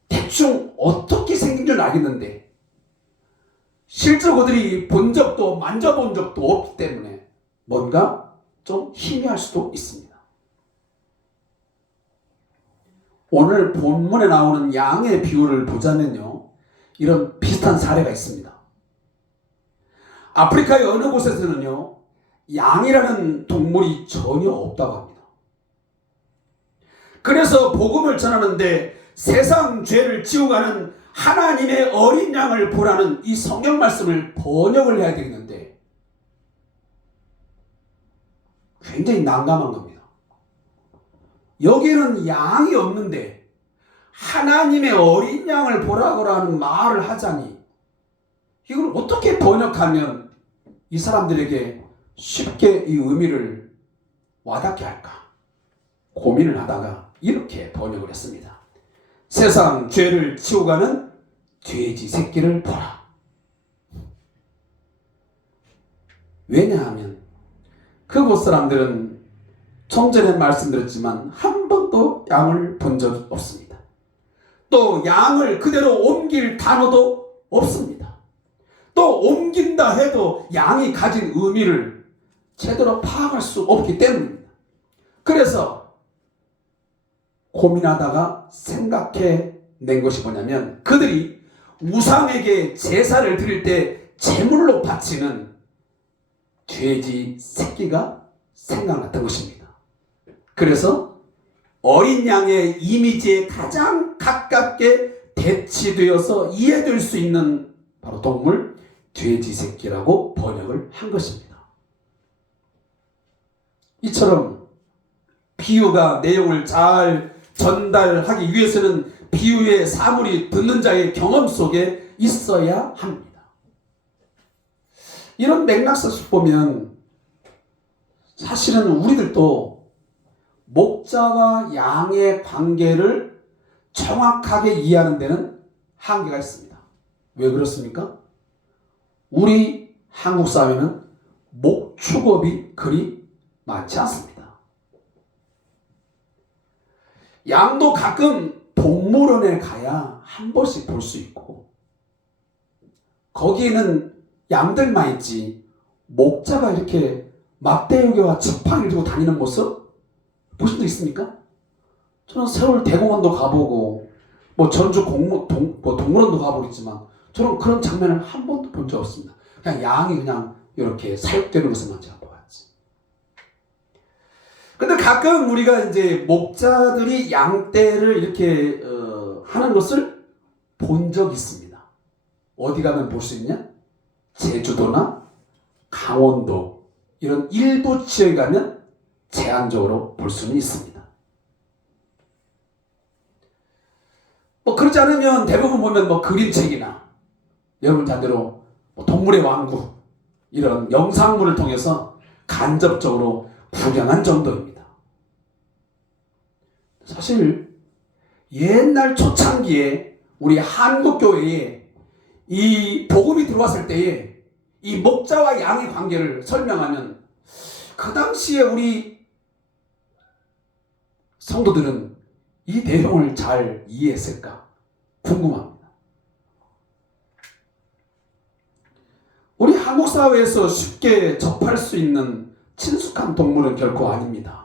대충 어떻게 생긴 줄 알겠는데 실제로 그들이 본 적도 만져본 적도 없기 때문에 뭔가 좀 희미할 수도 있습니다. 오늘 본문에 나오는 양의 비유를 보자면요, 이런 비슷한 사례가 있습니다. 아프리카의 어느 곳에서는요, 양이라는 동물이 전혀 없다고 합니다. 그래서 복음을 전하는데 세상 죄를 지워가는 하나님의 어린 양을 보라는 이 성경 말씀을 번역을 해야 되겠는데 굉장히 난감한 겁니다. 여기는 양이 없는데 하나님의 어린 양을 보라고라는 말을 하자니 이걸 어떻게 번역하면 이 사람들에게 쉽게 이 의미를 와닿게 할까 고민을 하다가 이렇게 번역을 했습니다. 세상 죄를 치우가는 돼지 새끼를 보라. 왜냐하면 그곳 사람들은 좀 전에 말씀드렸지만 한 번도 양을 본 적이 없습니다. 또 양을 그대로 옮길 단어도 없습니다. 또 옮긴다 해도 양이 가진 의미를 제대로 파악할 수 없기 때문입니다. 그래서 고민하다가 생각해 낸 것이 뭐냐면 그들이 우상에게 제사를 드릴 때 제물로 바치는 돼지 새끼가 생각났던 것입니다. 그래서 어린 양의 이미지에 가장 가깝게 배치되어서 이해될 수 있는 바로 동물 돼지 새끼라고 번역을 한 것입니다. 이처럼 비유가 내용을 잘 전달하기 위해서는 비유의 사물이 듣는 자의 경험 속에 있어야 합니다. 이런 맥락에서 보면 사실은 우리들도 목자와 양의 관계를 정확하게 이해하는 데는 한계가 있습니다. 왜 그렇습니까? 우리 한국 사회는 목축업이 그리 많지 않습니다. 양도 가끔 동물원에 가야 한 번씩 볼 수 있고 거기에는 양들만 있지 목자가 이렇게 막대기와 지팡이를 들고 다니는 모습 보신 적 있습니까? 저는 세월 대공원도 가보고 전주 동물원도 가보겠지만 저는 그런 장면을 한 번도 본 적 없습니다. 그냥 양이 그냥 이렇게 사육되는 것을만 제가 보았지. 근데 가끔 우리가 이제 목자들이 양떼를 이렇게 하는 것을 본 적이 있습니다. 어디 가면 볼 수 있냐? 제주도나 강원도 이런 일부 지역에 가면 제한적으로 볼 수는 있습니다. 그렇지 않으면 대부분 보면 그림책이나 여러분 자대로 동물의 왕국 이런 영상물을 통해서 간접적으로 구경한 정도입니다. 사실 옛날 초창기에 우리 한국교회에 이 복음이 들어왔을 때에 이 목자와 양의 관계를 설명하면 그 당시에 우리 성도들은 이 내용을 잘 이해했을까 궁금합니다. 우리 한국 사회에서 쉽게 접할 수 있는 친숙한 동물은 결코 아닙니다.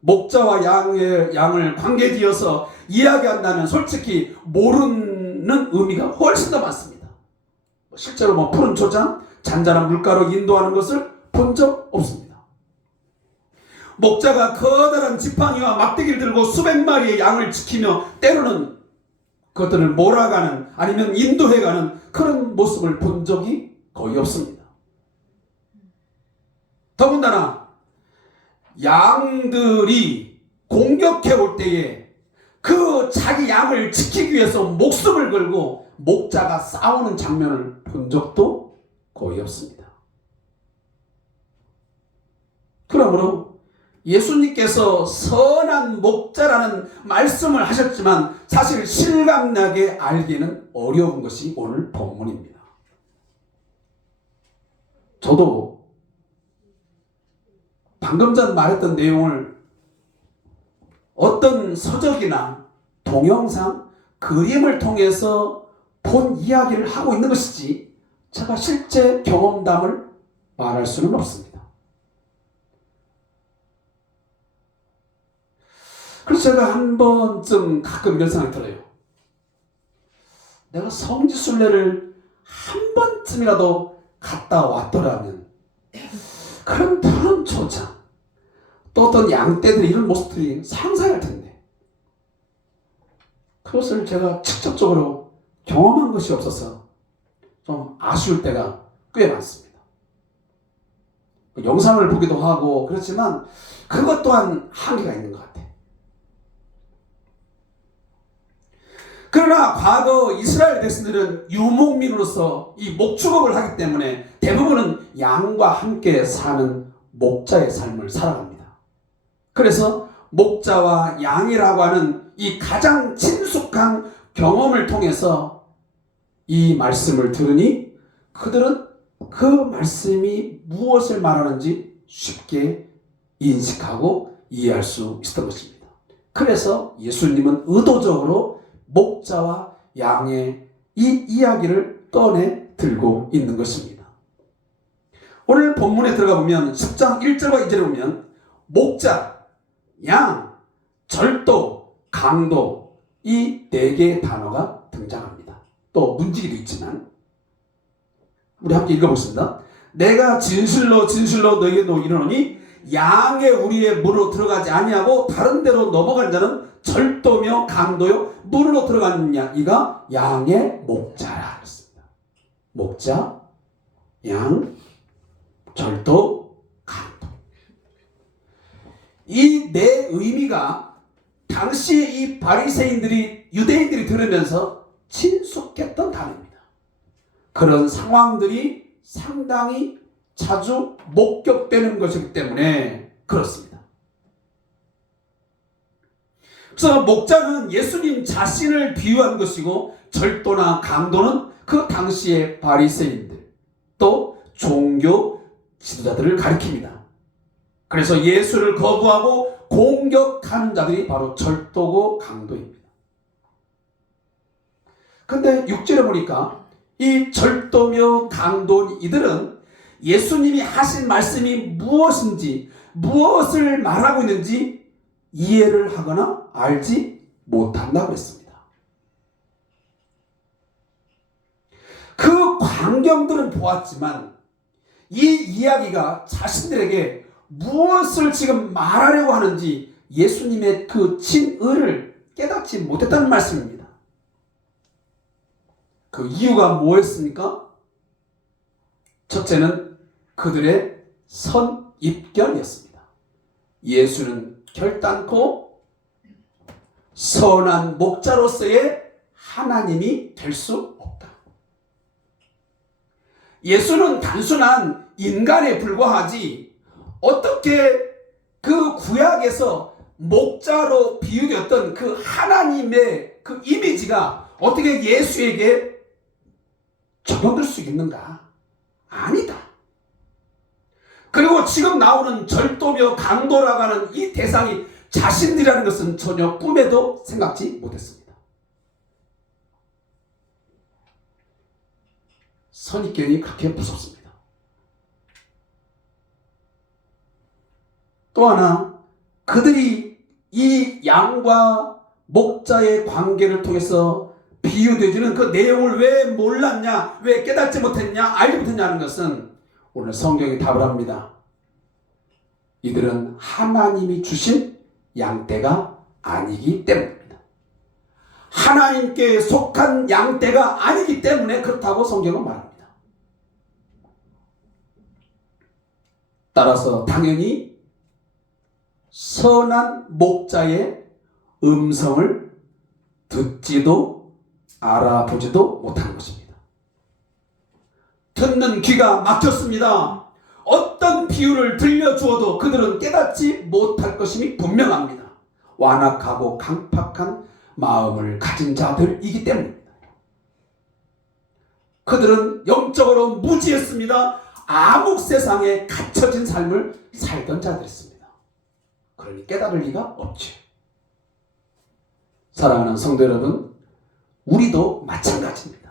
목자와 양을 관계지어서 이야기한다면 솔직히 모르는 의미가 훨씬 더 많습니다. 실제로 푸른 초장, 잔잔한 물가로 인도하는 것을 본 적 없습니다. 목자가 커다란 지팡이와 막대기를 들고 수백 마리의 양을 지키며 때로는 그것들을 몰아가는 아니면 인도해가는 그런 모습을 본 적이 거의 없습니다. 더군다나 양들이 공격해 올 때에 그 자기 양을 지키기 위해서 목숨을 걸고 목자가 싸우는 장면을 본 적도 거의 없습니다. 그러므로 예수님께서 선한 목자라는 말씀을 하셨지만 사실 실감나게 알기는 어려운 것이 오늘 본문입니다. 저도 방금 전 말했던 내용을 어떤 서적이나 동영상, 그림을 통해서 본 이야기를 하고 있는 것이지 제가 실제 경험담을 말할 수는 없습니다. 그래서 제가 한 번쯤 가끔 이런 생각이 들어요. 내가 성지순례를 한 번쯤이라도 갔다 왔더라면 그런 푸른 초장 또 어떤 양떼들 이런 모습들이 상상할 텐데 그것을 제가 직접적으로 경험한 것이 없어서 좀 아쉬울 때가 꽤 많습니다. 영상을 보기도 하고 그렇지만 그것 또한 한계가 있는 것 같아요. 그러나 과거 이스라엘 백성들은 유목민으로서 이 목축업을 하기 때문에 대부분은 양과 함께 사는 목자의 삶을 살아갑니다. 그래서 목자와 양이라고 하는 이 가장 친숙한 경험을 통해서 이 말씀을 들으니 그들은 그 말씀이 무엇을 말하는지 쉽게 인식하고 이해할 수 있었던 것입니다. 그래서 예수님은 의도적으로 목자와 양의 이 이야기를 꺼내 들고 있는 것입니다. 오늘 본문에 들어가 보면 10장 1절과 2절에 보면 목자, 양, 절도, 강도 이 4개의 단어가 등장합니다. 또 문지기도 있지만 우리 함께 읽어보겠습니다. 내가 진실로 진실로 너에게 이르노니 양의 우리의 문으로 들어가지 아니하고 다른 데로 넘어간 자는 절도며 강도요 문으로 들어가느냐 이가 양의 목자라 그랬습니다. 목자, 양, 절도, 강도. 이 네 의미가 당시에 이 바리새인들이 유대인들이 들으면서 친숙했던 단어입니다. 그런 상황들이 상당히 자주 목격되는 것이기 때문에 그렇습니다. 그래서 목자는 예수님 자신을 비유한 것이고 절도나 강도는 그 당시의 바리새인들 또 종교 지도자들을 가리킵니다. 그래서 예수를 거부하고 공격하는 자들이 바로 절도고 강도입니다. 근데 6절에 보니까 이 절도며 강도인 이들은 예수님이 하신 말씀이 무엇인지 무엇을 말하고 있는지 이해를 하거나 알지 못한다고 했습니다. 그 광경들은 보았지만 이 이야기가 자신들에게 무엇을 지금 말하려고 하는지 예수님의 그 진의를 깨닫지 못했다는 말씀입니다. 그 이유가 뭐였습니까? 첫째는 그들의 선입견이었습니다. 예수는 결단코 선한 목자로서의 하나님이 될 수 없다. 예수는 단순한 인간에 불과하지 어떻게 그 구약에서 목자로 비유되었던 그 하나님의 그 이미지가 어떻게 예수에게 적용될 수 있는가? 아니다. 그리고 지금 나오는 절도며 강도라고 하는 이 대상이 자신들이라는 것은 전혀 꿈에도 생각지 못했습니다. 선입견이 그렇게 무섭습니다. 또 하나, 그들이 이 양과 목자의 관계를 통해서 비유되어지는 그 내용을 왜 몰랐냐, 왜 깨닫지 못했냐, 알지 못했냐는 것은 오늘 성경이 답을 합니다. 이들은 하나님이 주신 양떼가 아니기 때문입니다. 하나님께 속한 양떼가 아니기 때문에 그렇다고 성경은 말합니다. 따라서 당연히 선한 목자의 음성을 듣지도 알아보지도 못하는 것입니다. 듣는 귀가 막혔습니다. 어떤 비유를 들려주어도 그들은 깨닫지 못할 것임이 분명합니다. 완악하고 강팍한 마음을 가진 자들이기 때문입니다. 그들은 영적으로 무지했습니다. 암흑 세상에 갇혀진 삶을 살던 자들이었습니다. 그러니 깨달을 리가 없죠. 사랑하는 성도 여러분, 우리도 마찬가지입니다.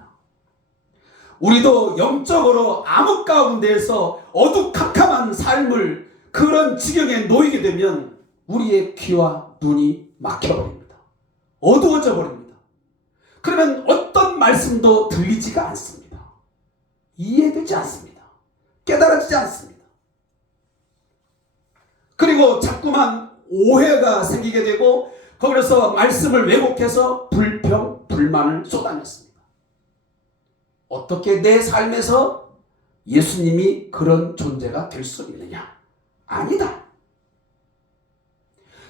우리도 영적으로 암흑 가운데에서 어두컴컴한 삶을 그런 지경에 놓이게 되면 우리의 귀와 눈이 막혀버립니다. 어두워져 버립니다. 그러면 어떤 말씀도 들리지가 않습니다. 이해되지 않습니다. 깨달아지지 않습니다. 그리고 자꾸만 오해가 생기게 되고 거기서 말씀을 왜곡해서 불평, 불만을 쏟아냈습니다. 어떻게 내 삶에서 예수님이 그런 존재가 될 수 있느냐? 아니다.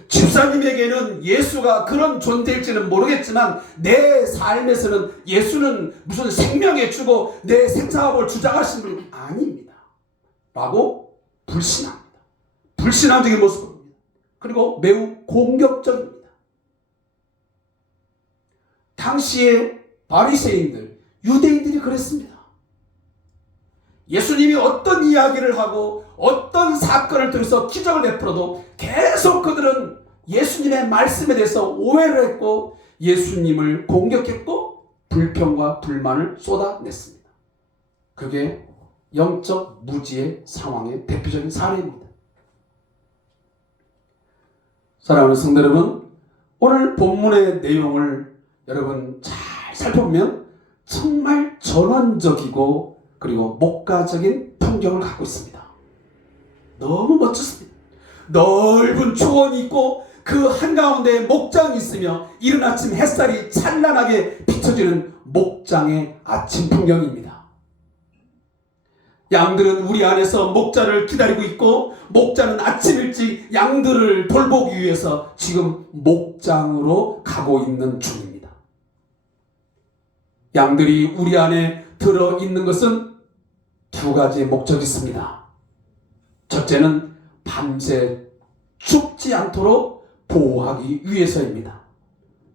집사님에게는 예수가 그런 존재일지는 모르겠지만 내 삶에서는 예수는 무슨 생명의 주고 내 생사업을 주장하시는 분이 아닙니다 라고 불신합니다. 불신앙적인 모습입니다. 그리고 매우 공격적입니다. 당시에 바리새인들, 유대인들이 그랬습니다. 예수님이 어떤 이야기를 하고 어떤 사건을 통해서 기적을 베풀어도 계속 그들은 예수님의 말씀에 대해서 오해를 했고 예수님을 공격했고 불평과 불만을 쏟아냈습니다. 그게 영적 무지의 상황의 대표적인 사례입니다. 사랑하는 성도 여러분, 오늘 본문의 내용을 여러분 잘 살펴보면 정말 전원적이고 그리고 목가적인 풍경을 갖고 있습니다. 너무 멋졌습니다. 넓은 초원이 있고 그 한가운데 목장이 있으며 이른 아침 햇살이 찬란하게 비춰지는 목장의 아침 풍경입니다. 양들은 우리 안에서 목자를 기다리고 있고 목자는 아침 일찍 양들을 돌보기 위해서 지금 목장으로 가고 있는 중입니다. 양들이 우리 안에 들어있는 것은 두 가지 목적이 있습니다. 첫째는 밤새 춥지 않도록 보호하기 위해서입니다.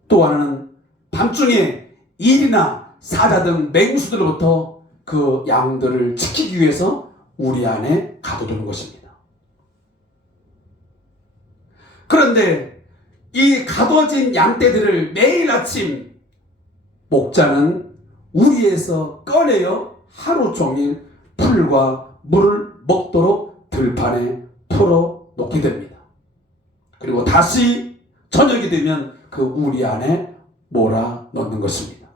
또 하나는 밤중에 일이나 사자 등 맹수들로부터 그 양들을 지키기 위해서 우리 안에 가두는 것입니다. 그런데 이 가둬진 양떼들을 매일 아침 목자는 우리에서 꺼내어 하루 종일 풀과 물을 먹도록 들판에 풀어놓게 됩니다. 그리고 다시 저녁이 되면 그 우리 안에 몰아넣는 것입니다.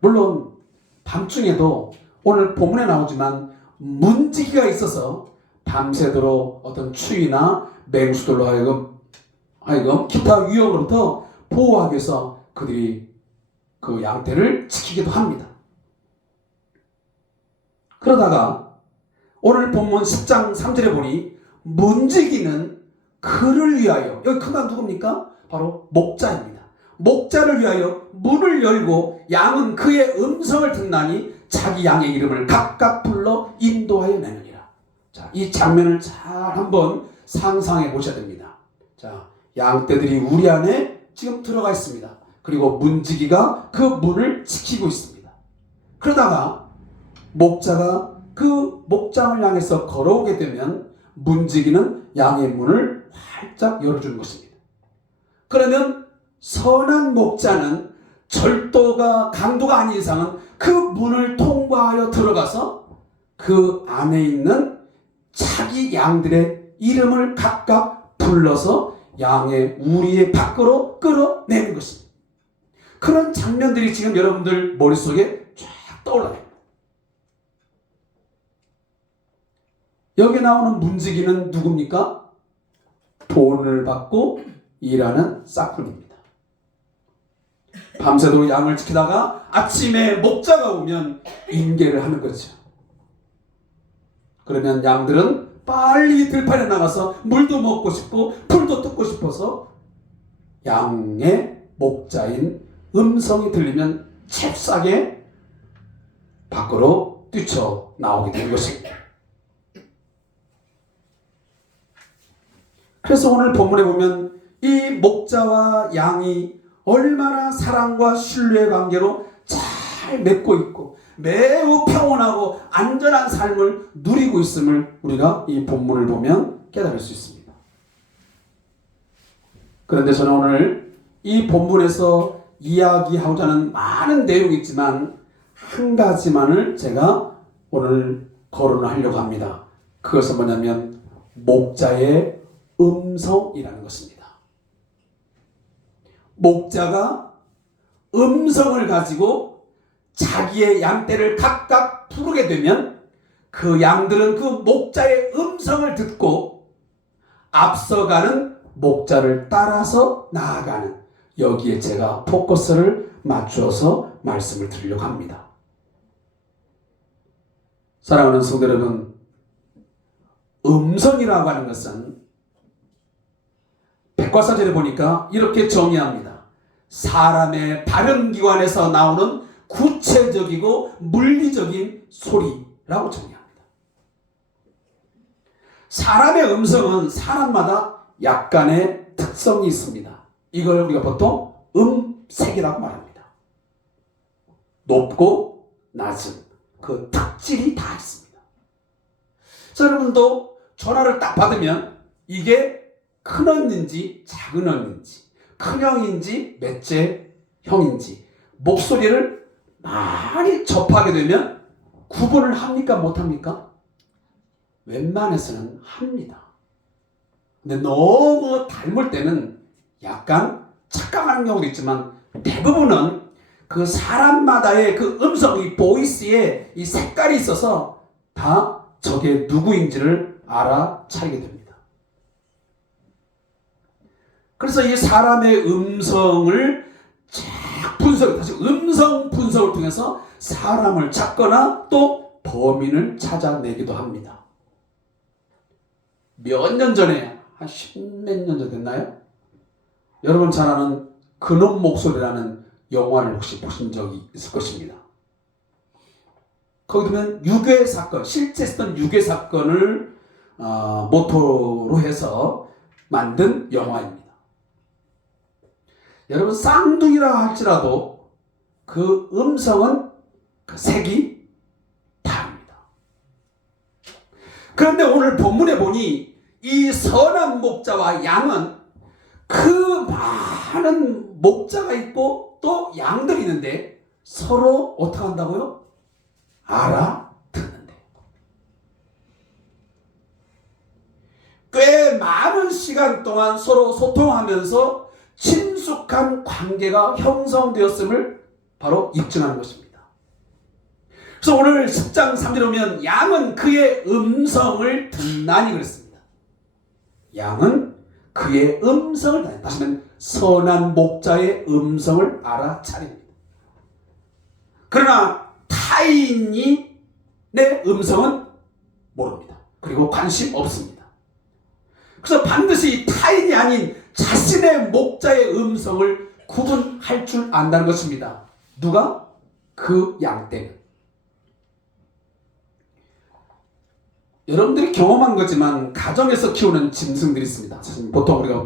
물론 밤중에도 오늘 본문에 나오지만 문지기가 있어서 밤새도록 어떤 추위나 맹수들로 하여금 기타 위험으로부터 보호하기 위해서 그들이 그 양떼를 지키기도 합니다. 그러다가 오늘 본문 10장 3절에 보니 문지기는 그를 위하여, 여기 그가 누굽니까? 바로 목자입니다. 목자를 위하여 문을 열고 양은 그의 음성을 듣나니 자기 양의 이름을 각각 불러 인도하여 내느니라. 자, 이 장면을 잘 한번 상상해 보셔야 됩니다. 자, 양떼들이 우리 안에 지금 들어가 있습니다. 그리고 문지기가 그 문을 지키고 있습니다. 그러다가 목자가 그 목장을 향해서 걸어오게 되면 문지기는 양의 문을 활짝 열어주는 것입니다. 그러면 선한 목자는 절도가 강도가 아닌 이상은 그 문을 통과하여 들어가서 그 안에 있는 자기 양들의 이름을 각각 불러서 양의 우리의 밖으로 끌어내는 것입니다. 그런 장면들이 지금 여러분들 머릿속에 쫙 떠올라요. 여기 나오는 문지기는 누굽니까? 돈을 받고 일하는 싹꾼입니다. 밤새도록 양을 지키다가 아침에 목자가 오면 인계를 하는 거죠. 그러면 양들은 빨리 들판에 나가서 물도 먹고 싶고 풀도 뜯고 싶어서 양의 목자인 음성이 들리면 잽싸게 밖으로 뛰쳐나오게 되는 것입니다. 그래서 오늘 본문에 보면 이 목자와 양이 얼마나 사랑과 신뢰의 관계로 잘 맺고 있고 매우 평온하고 안전한 삶을 누리고 있음을 우리가 이 본문을 보면 깨달을 수 있습니다. 그런데 저는 오늘 이 본문에서 이야기하고자 하는 많은 내용이 있지만 한 가지만을 제가 오늘 거론을 하려고 합니다. 그것은 뭐냐면 목자의 음성이라는 것입니다. 목자가 음성을 가지고 자기의 양떼를 각각 부르게 되면 그 양들은 그 목자의 음성을 듣고 앞서가는 목자를 따라서 나아가는, 여기에 제가 포커스를 맞추어서 말씀을 드리려고 합니다. 사랑하는 성도 여러분, 음성이라고 하는 것은 백과사전에 보니까 이렇게 정의합니다. 사람의 발음기관에서 나오는 구체적이고 물리적인 소리라고 정의합니다. 사람의 음성은 사람마다 약간의 특성이 있습니다. 이걸 우리가 보통 음색이라고 말합니다. 높고 낮은 그 특질이 다 있습니다. 자, 여러분도 전화를 딱 받으면 이게 큰 언인지 작은 언인지, 큰 형인지 몇째 형인지 목소리를 많이 접하게 되면 구분을 합니까? 못합니까? 웬만해서는 합니다. 근데 너무 닮을 때는 약간 착각하는 경우도 있지만 대부분은 그 사람마다의 그 음성이 보이스에 이 색깔이 있어서 다 저게 누구인지를 알아차리게 됩니다. 그래서 이 사람의 음성을 다시 음성 분석을 통해서 사람을 찾거나 또 범인을 찾아내기도 합니다. 몇 년 전에, 한 십몇 년 전 됐나요? 여러분 잘 아는 그놈 목소리라는 영화를 혹시 보신 적이 있을 것입니다. 거기 보면 유괴 사건, 실제 있었던 유괴 사건을 모토로 해서 만든 영화입니다. 여러분 쌍둥이라 할지라도 그 음성은 그 색이 다릅니다. 그런데 오늘 본문에 보니 이 선한 목자와 양은 그 많은 목자가 있고 또 양들이 있는데 서로 어떻게 한다고요? 알아듣는데. 꽤 많은 시간 동안 서로 소통하면서 친숙한 관계가 형성되었음을 바로 입증하는 것입니다. 그래서 오늘 10장 3절에 보면 양은 그의 음성을 듣나니 그랬습니다. 양은 그의 음성을 듣나니, 다시 말하면 선한 목자의 음성을 알아차립니다. 그러나 타인이 내 음성은 모릅니다. 그리고 관심 없습니다. 그래서 반드시 타인이 아닌 자신의 목자의 음성을 구분할 줄 안다는 것입니다. 누가? 그 양떼는. 여러분들이 경험한 거지만 가정에서 키우는 짐승들이 있습니다. 사실 보통 우리가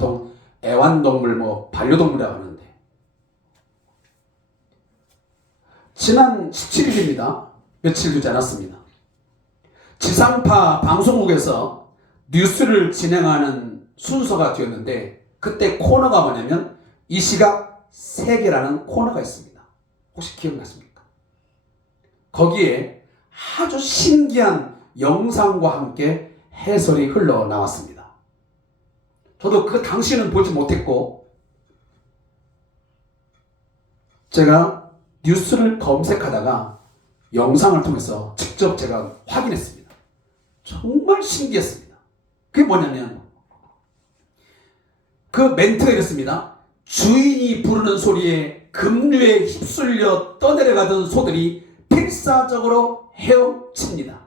애완동물, 반려동물이라고 하는데 지난 17일입니다. 며칠 되지 않았습니다. 지상파 방송국에서 뉴스를 진행하는 순서가 되었는데 그때 코너가 뭐냐면 이 시각 세계라는 코너가 있습니다. 혹시 기억나십니까? 거기에 아주 신기한 영상과 함께 해설이 흘러나왔습니다. 저도 그 당시는 보지 못했고 제가 뉴스를 검색하다가 영상을 통해서 직접 제가 확인했습니다. 정말 신기했습니다. 그게 뭐냐면 그 멘트가 이렇습니다. 주인이 부르는 소리에 급류에 휩쓸려 떠내려가던 소들이 필사적으로 헤엄칩니다.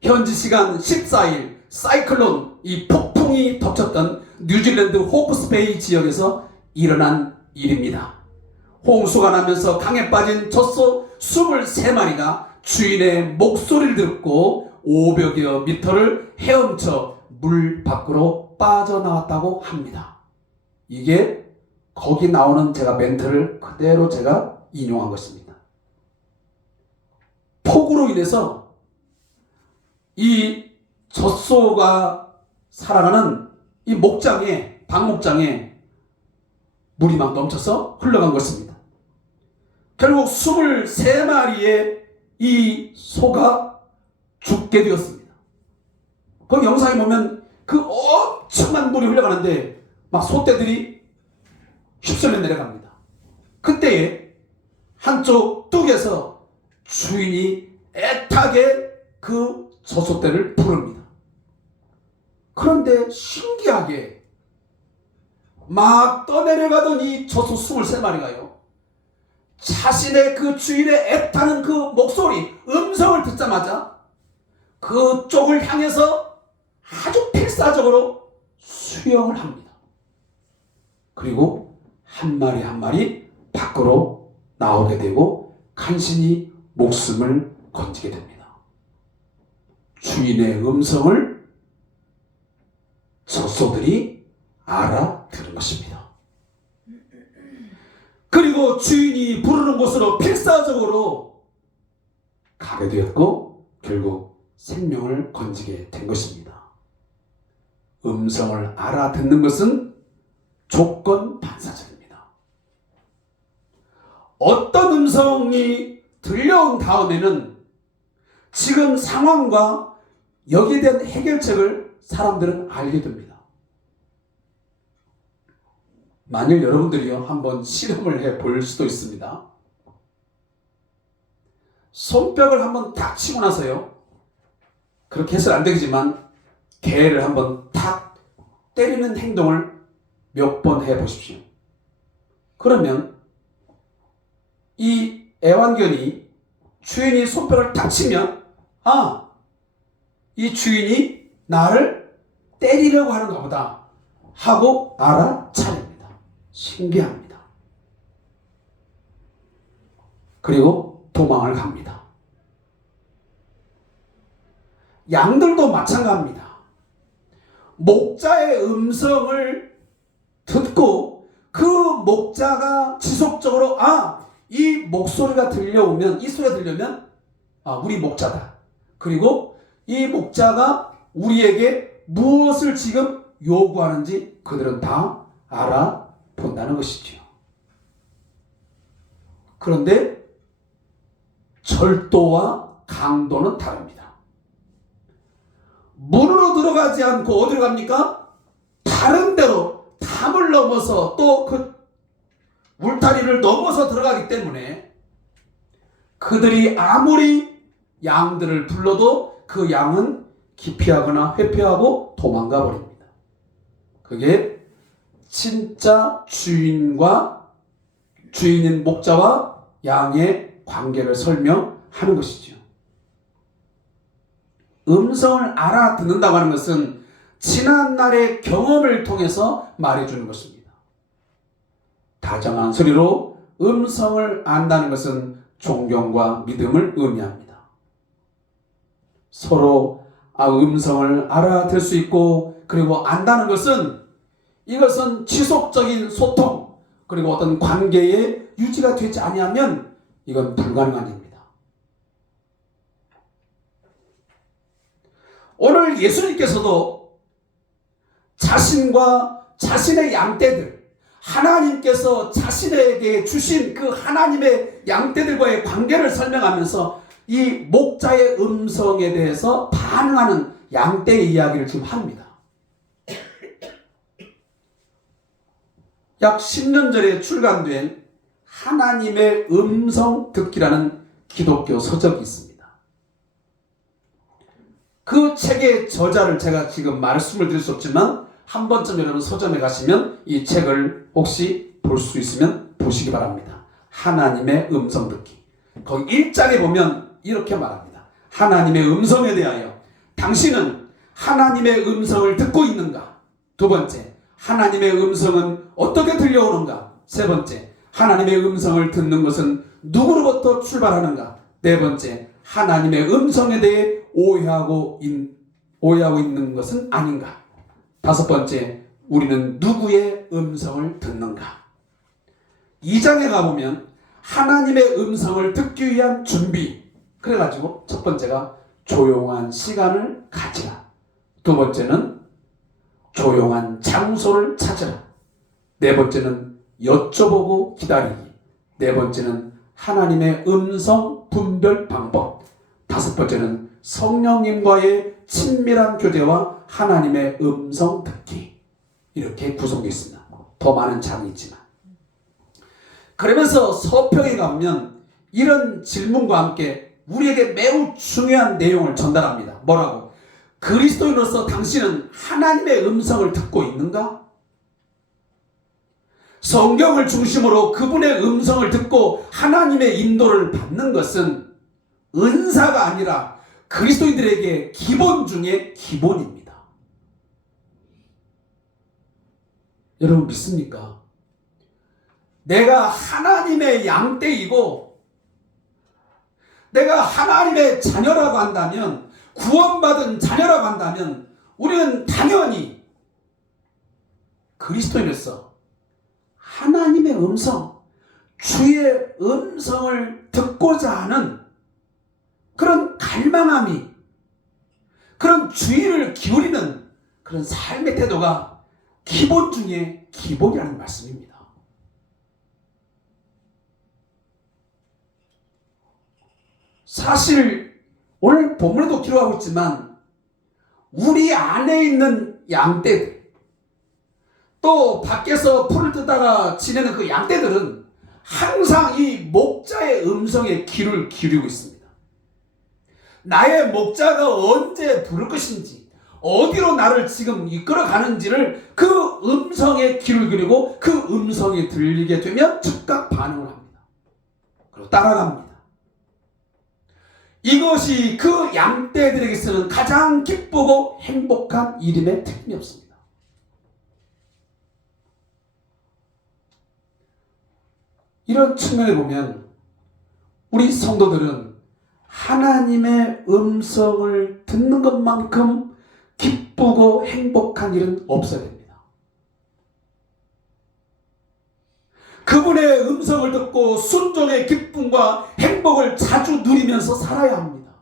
현지 시간 14일 사이클론, 이 폭풍이 덮쳤던 뉴질랜드 호크스베이 지역에서 일어난 일입니다. 홍수가 나면서 강에 빠진 젖소 23마리가 주인의 목소리를 듣고 500여 미터를 헤엄쳐 물 밖으로 빠져나왔다고 합니다. 이게 거기 나오는 제가 멘트를 그대로 제가 인용한 것입니다. 폭우로 인해서 이 젖소가 살아가는 이 방목장에 물이 막 넘쳐서 흘러간 것입니다. 결국 23마리의 이 소가 죽게 되었습니다. 거기 영상에 보면 그 엄청난 물이 흘러가는데 막 소떼들이 휩쓸려 내려갑니다. 그때에 한쪽 뚝에서 주인이 애타게 그 젖소떼를 부릅니다. 그런데 신기하게 막 떠내려가던 이 젖소 23마리가요 자신의 그 주인의 애타는 그 목소리, 음성을 듣자마자 그쪽을 향해서 아주 필사적으로 수영을 합니다. 그리고 한 마리 한 마리 밖으로 나오게 되고 간신히 목숨을 건지게 됩니다. 주인의 음성을 젖소들이 알아들은 것입니다. 그리고 주인이 부르는 곳으로 필사적으로 가게 되었고 결국 생명을 건지게 된 것입니다. 음성을 알아듣는 것은 조건 반사적입니다. 어떤 음성이 들려온 다음에는 지금 상황과 여기에 대한 해결책을 사람들은 알게 됩니다. 만일 여러분들이요 한번 실험을 해볼 수도 있습니다. 손뼉을 한번 탁 치고 나서요, 그렇게 해서는 안 되겠지만 개를 한번 탁 때리는 행동을 몇 번 해보십시오. 그러면 이 애완견이 주인이 손뼉을 탁 치면 이 주인이 나를 때리려고 하는가 보다 하고 알아차립니다. 신기합니다. 그리고 도망을 갑니다. 양들도 마찬가지입니다. 목자의 음성을 듣고 그 목자가 지속적으로 이 목소리가 들려오면, 이 소리가 들려면 우리 목자다. 그리고 이 목자가 우리에게 무엇을 지금 요구하는지 그들은 다 알아본다는 것이죠. 그런데 절도와 강도는 다릅니다. 문으로 들어가지 않고 어디로 갑니까? 다른 데로 담을 넘어서 또 그 울타리를 넘어서 들어가기 때문에 그들이 아무리 양들을 불러도 그 양은 기피하거나 회피하고 도망가 버립니다. 그게 진짜 주인인 목자와 양의 관계를 설명하는 것이죠. 음성을 알아듣는다고 하는 것은 지난날의 경험을 통해서 말해주는 것입니다. 다정한 소리로 음성을 안다는 것은 존경과 믿음을 의미합니다. 서로 음성을 알아들 수 있고 그리고 안다는 것은 이것은 지속적인 소통 그리고 어떤 관계의 유지가 되지 아니하면 이건 불가능한 일입니다. 오늘 예수님께서도 자신과 자신의 양떼들, 하나님께서 자신에게 주신 그 하나님의 양떼들과의 관계를 설명하면서 이 목자의 음성에 대해서 반응하는 양떼의 이야기를 지금 합니다. 약 10년 전에 출간된 하나님의 음성 듣기라는 기독교 서적이 있습니다. 그 책의 저자를 제가 지금 말씀을 드릴 수 없지만 한 번쯤 여러분 서점에 가시면 이 책을 혹시 볼 수 있으면 보시기 바랍니다. 하나님의 음성 듣기. 거기 1장에 보면 이렇게 말합니다. 하나님의 음성에 대하여 당신은 하나님의 음성을 듣고 있는가? 두 번째, 하나님의 음성은 어떻게 들려오는가? 세 번째, 하나님의 음성을 듣는 것은 누구로부터 출발하는가? 네 번째, 하나님의 음성에 대해 오해하고 있는 것은 아닌가? 다섯 번째, 우리는 누구의 음성을 듣는가? 2장에 가보면 하나님의 음성을 듣기 위한 준비. 그래가지고 첫 번째가 조용한 시간을 가지라. 두 번째는 조용한 장소를 찾으라. 네 번째는 여쭤보고 기다리기. 네 번째는 하나님의 음성 분별 방법. 다섯 번째는 성령님과의 친밀한 교제와 하나님의 음성 듣기. 이렇게 구성되어 있습니다. 더 많은 장이 있지만. 그러면서 서평에 가면 이런 질문과 함께 우리에게 매우 중요한 내용을 전달합니다. 뭐라고? 그리스도인으로서 당신은 하나님의 음성을 듣고 있는가? 성경을 중심으로 그분의 음성을 듣고 하나님의 인도를 받는 것은 은사가 아니라 그리스도인들에게 기본 중에 기본입니다. 여러분 믿습니까? 내가 하나님의 양떼이고 내가 하나님의 자녀라고 한다면, 구원받은 자녀라고 한다면 우리는 당연히 그리스도인으로서 하나님의 음성, 주의 음성을 듣고자 하는 그런 갈망함이, 그런 주의를 기울이는 그런 삶의 태도가 기본 중에 기본이라는 말씀입니다. 사실 오늘 본문에도 기록하고 있지만 우리 안에 있는 양떼들, 또 밖에서 풀을 뜯다가 지내는 그 양떼들은 항상 이 목자의 음성에 귀를 기울이고 있습니다. 나의 목자가 언제 부를 것인지, 어디로 나를 지금 이끌어 가는지를 그 음성에 귀를 기울이고 그 음성이 들리게 되면 즉각 반응을 합니다. 그리고 따라갑니다. 이것이 그 양떼들에게서는 가장 기쁘고 행복한 일임에 틀림이 없습니다. 이런 측면에 보면 우리 성도들은 하나님의 음성을 듣는 것만큼 기쁘고 행복한 일은 없어야 됩니다. 그분의 음성을 듣고 순종의 기쁨과 행복을 자주 누리면서 살아야 합니다.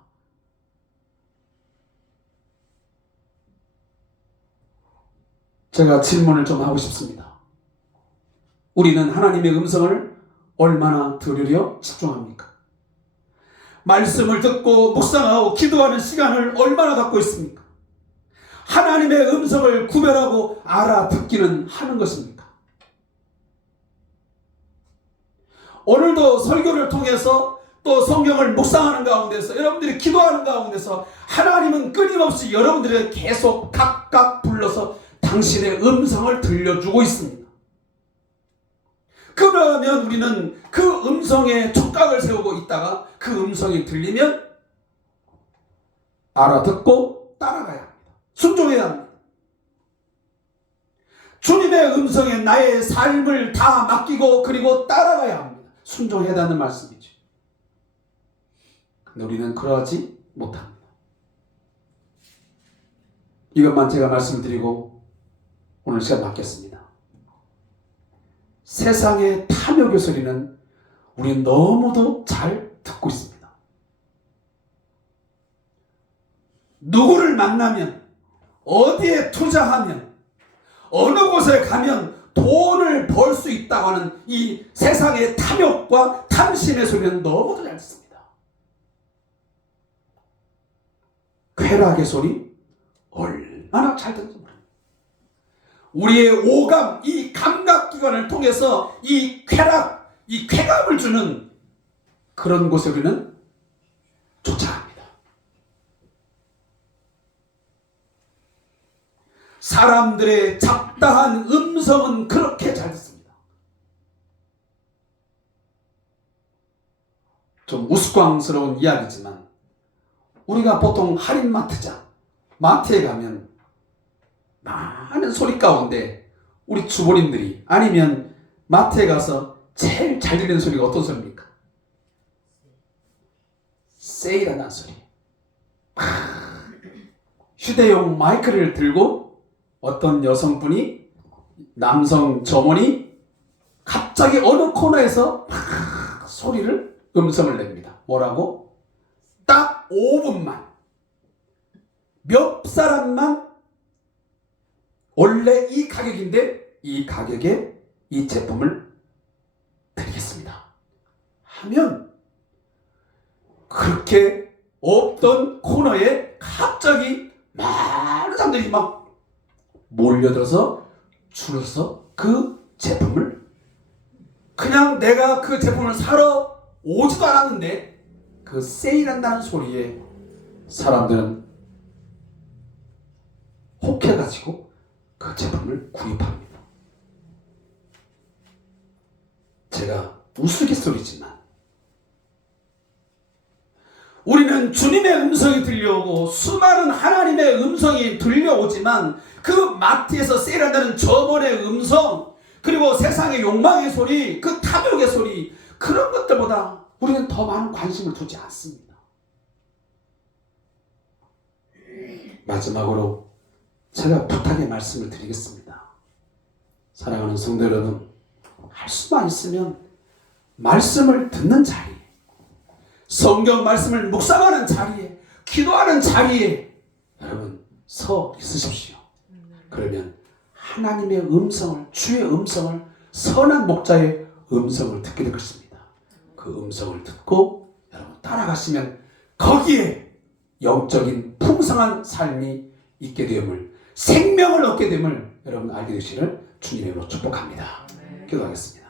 제가 질문을 좀 하고 싶습니다. 우리는 하나님의 음성을 얼마나 들으려 집중합니까? 말씀을 듣고 묵상하고 기도하는 시간을 얼마나 갖고 있습니까? 하나님의 음성을 구별하고 알아듣기는 하는 것입니까? 오늘도 설교를 통해서 또 성경을 묵상하는 가운데서, 여러분들이 기도하는 가운데서 하나님은 끊임없이 여러분들에게 계속 각각 불러서 당신의 음성을 들려주고 있습니다. 그러면 우리는 그 음성에 촉각을 세우고 있다가 그 음성이 들리면 알아듣고 따라가야 합니다. 순종해야 합니다. 주님의 음성에 나의 삶을 다 맡기고 그리고 따라가야 합니다. 순종해야 한다는 말씀이죠. 근데 우리는 그러하지 못합니다. 이것만 제가 말씀드리고 오늘 시간 맡겠습니다. 세상의 탐욕의 소리는 우리는 너무도 잘 듣고 있습니다. 누구를 만나면, 어디에 투자하면, 어느 곳에 가면 돈을 벌 수 있다고 하는 이 세상의 탐욕과 탐심의 소리는 너무도 잘 듣습니다. 쾌락의 소리 얼마나 잘 듣는지 모릅니다. 우리의 오감, 이 감각기관을 통해서 이 쾌락, 이 쾌감을 주는 그런 곳에 우리는 쫓아갑니다. 사람들의 잡다한 음성은 그렇게 잘 듣습니다. 좀 우스꽝스러운 이야기지만 우리가 보통 할인마트장, 마트에 가면 많은 소리 가운데 우리 주부님들이, 아니면 마트에 가서 제일 잘 들리는 소리가 어떤 소리입니까? 세일한다는 소리. 휴대용 마이크를 들고 어떤 여성분이, 남성 점원이 갑자기 어느 코너에서 막 소리를, 음성을 냅니다. 뭐라고? 딱 5분만, 몇 사람만 원래 이 가격인데 이 가격에 이 제품을 드리겠습니다 하면, 그렇게 없던 코너에 갑자기 많은 사람들이 막 몰려들어서 줄어서 그 제품을, 그냥 내가 그 제품을 사러 오지도 않았는데 그 세일한다는 소리에 사람들은 혹해가지고 그 제품을 구입합니다. 제가 우스갯소리지만 우리는 주님의 음성이 들려오고 수많은 하나님의 음성이 들려오지만 그 마트에서 세일한다는 점원의 음성, 그리고 세상의 욕망의 소리, 그 탐욕의 소리, 그런 것들보다 우리는 더 많은 관심을 두지 않습니다. 마지막으로 제가 부탁의 말씀을 드리겠습니다. 사랑하는 성도 여러분, 할 수만 있으면 말씀을 듣는 자리에, 성경 말씀을 묵상하는 자리에, 기도하는 자리에 여러분 서 있으십시오. 그러면 하나님의 음성을, 주의 음성을, 선한 목자의 음성을 듣게 될 것입니다. 그 음성을 듣고 여러분 따라가시면 거기에 영적인 풍성한 삶이 있게 됨을, 생명을 얻게 됨을 여러분 알게 되시기를 주님의 이름으로 축복합니다. 기도하겠습니다.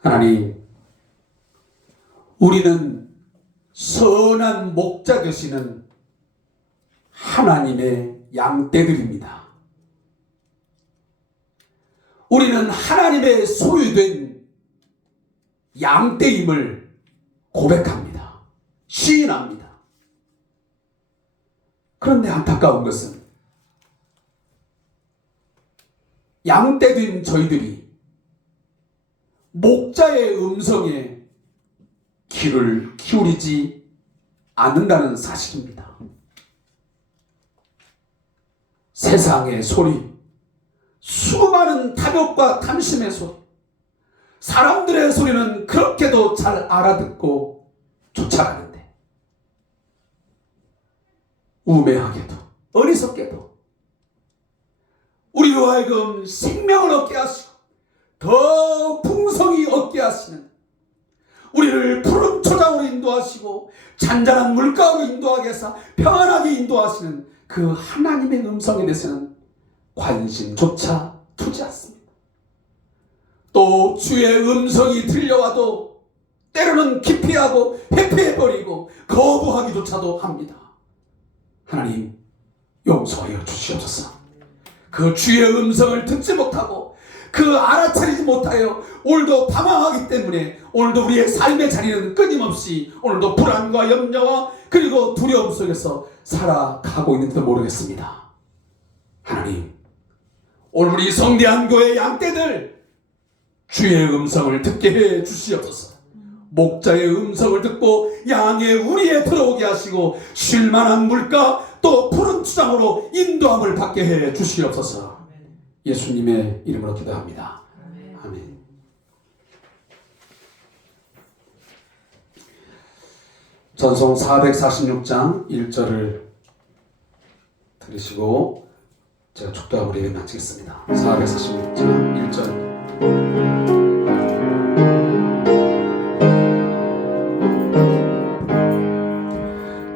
하나님, 우리는 선한 목자 되시는 하나님의 양떼들입니다. 우리는 하나님의 소유된 양떼임을 고백합니다. 시인합니다. 그런데 안타까운 것은 양떼된 저희들이 목자의 음성에 귀를 기울이지 않는다는 사실입니다. 세상의 소리, 수많은 탐욕과 탐심의 소리, 사람들의 소리는 그렇게도 잘 알아듣고 쫓아가는데 우매하게도 어리석게도 우리로 하여금 생명을 얻게 하시고 더 풍성히 얻게 하시는, 우리를 푸른 초장으로 인도하시고 잔잔한 물가로 인도하게 해서 평안하게 인도하시는 그 하나님의 음성에 대해서는 관심조차 두지 않습니다. 또 주의 음성이 들려와도 때로는 기피하고 회피해버리고 거부하기조차도 합니다. 하나님, 용서하여 주시옵소서. 그 주의 음성을 듣지 못하고 그 알아차리지 못하여 오늘도 방황하기 때문에 오늘도 우리의 삶의 자리는 끊임없이 오늘도 불안과 염려와 그리고 두려움 속에서 살아가고 있는지도 모르겠습니다. 하나님, 오늘 우리 성대한 교회 양떼들 주의 음성을 듣게 해 주시옵소서. 목자의 음성을 듣고 양의 우리에 들어오게 하시고 쉴만한 물가 또 푸른 추장으로 인도함을 받게 해 주시옵소서. 예수님의 이름으로 기도합니다. 아멘. 전송 446장 1절을 들으시고 제가 축도하고 예배 마치겠습니다. 446장 1절.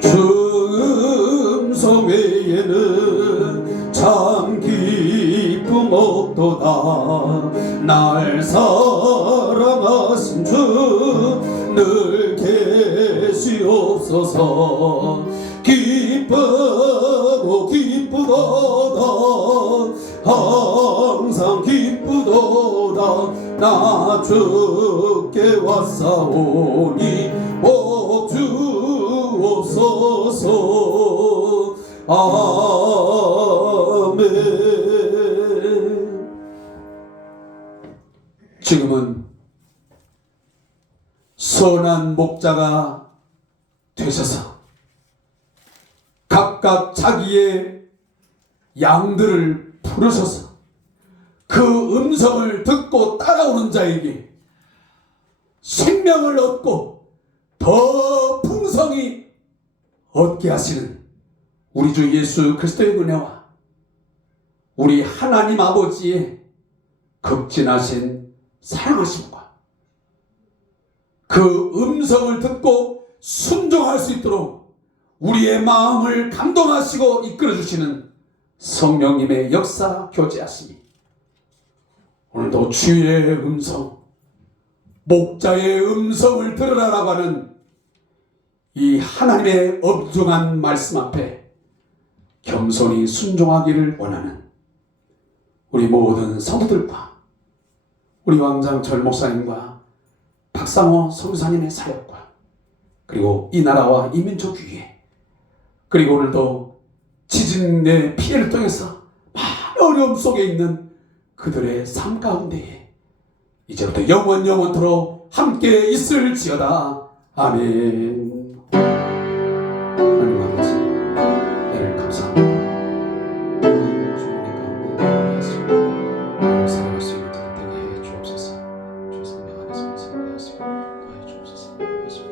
주 음성 외에는 참 기쁨 없도다. 날 사랑하신 주 늘 계시옵소서. 기쁘고 기쁘도다. 항상 기쁘도다. 나 주께 왔사오니 복 주옵소서. 아멘. 지금은 선한 목자가 되셔서 각각 자기의 양들을 부르셔서 그 음성을 듣고 따라오는 자에게 생명을 얻고 더 풍성히 얻게 하시는 우리 주 예수 그리스도의 은혜와 우리 하나님 아버지의 극진하신 사랑하심과 그 음성을 듣고 순종할 수 있도록 우리의 마음을 감동하시고 이끌어주시는 성령님의 역사 교제하심이 오늘도 주의 음성, 목자의 음성을 들으라라고 하는 이 하나님의 엄중한 말씀 앞에 겸손히 순종하기를 원하는 우리 모든 성도들과 우리 왕장철 목사님과 박상호 선교사님의 사역과 그리고 이 나라와 이 민족 위에 그리고 오늘도 지진의 피해를 통해서 많은 어려움 속에 있는 그들의 삶 가운데에 이제부터 영원토록 함께 있을지어다. 아멘. 하나님 아버지, 나를 감사합니다. 하나님 주님의 가운데 나를 살아갈 수 있는 그들 되게 해 주옵소서. 주의 성령 안에서 살게 하시고 도와주옵소서.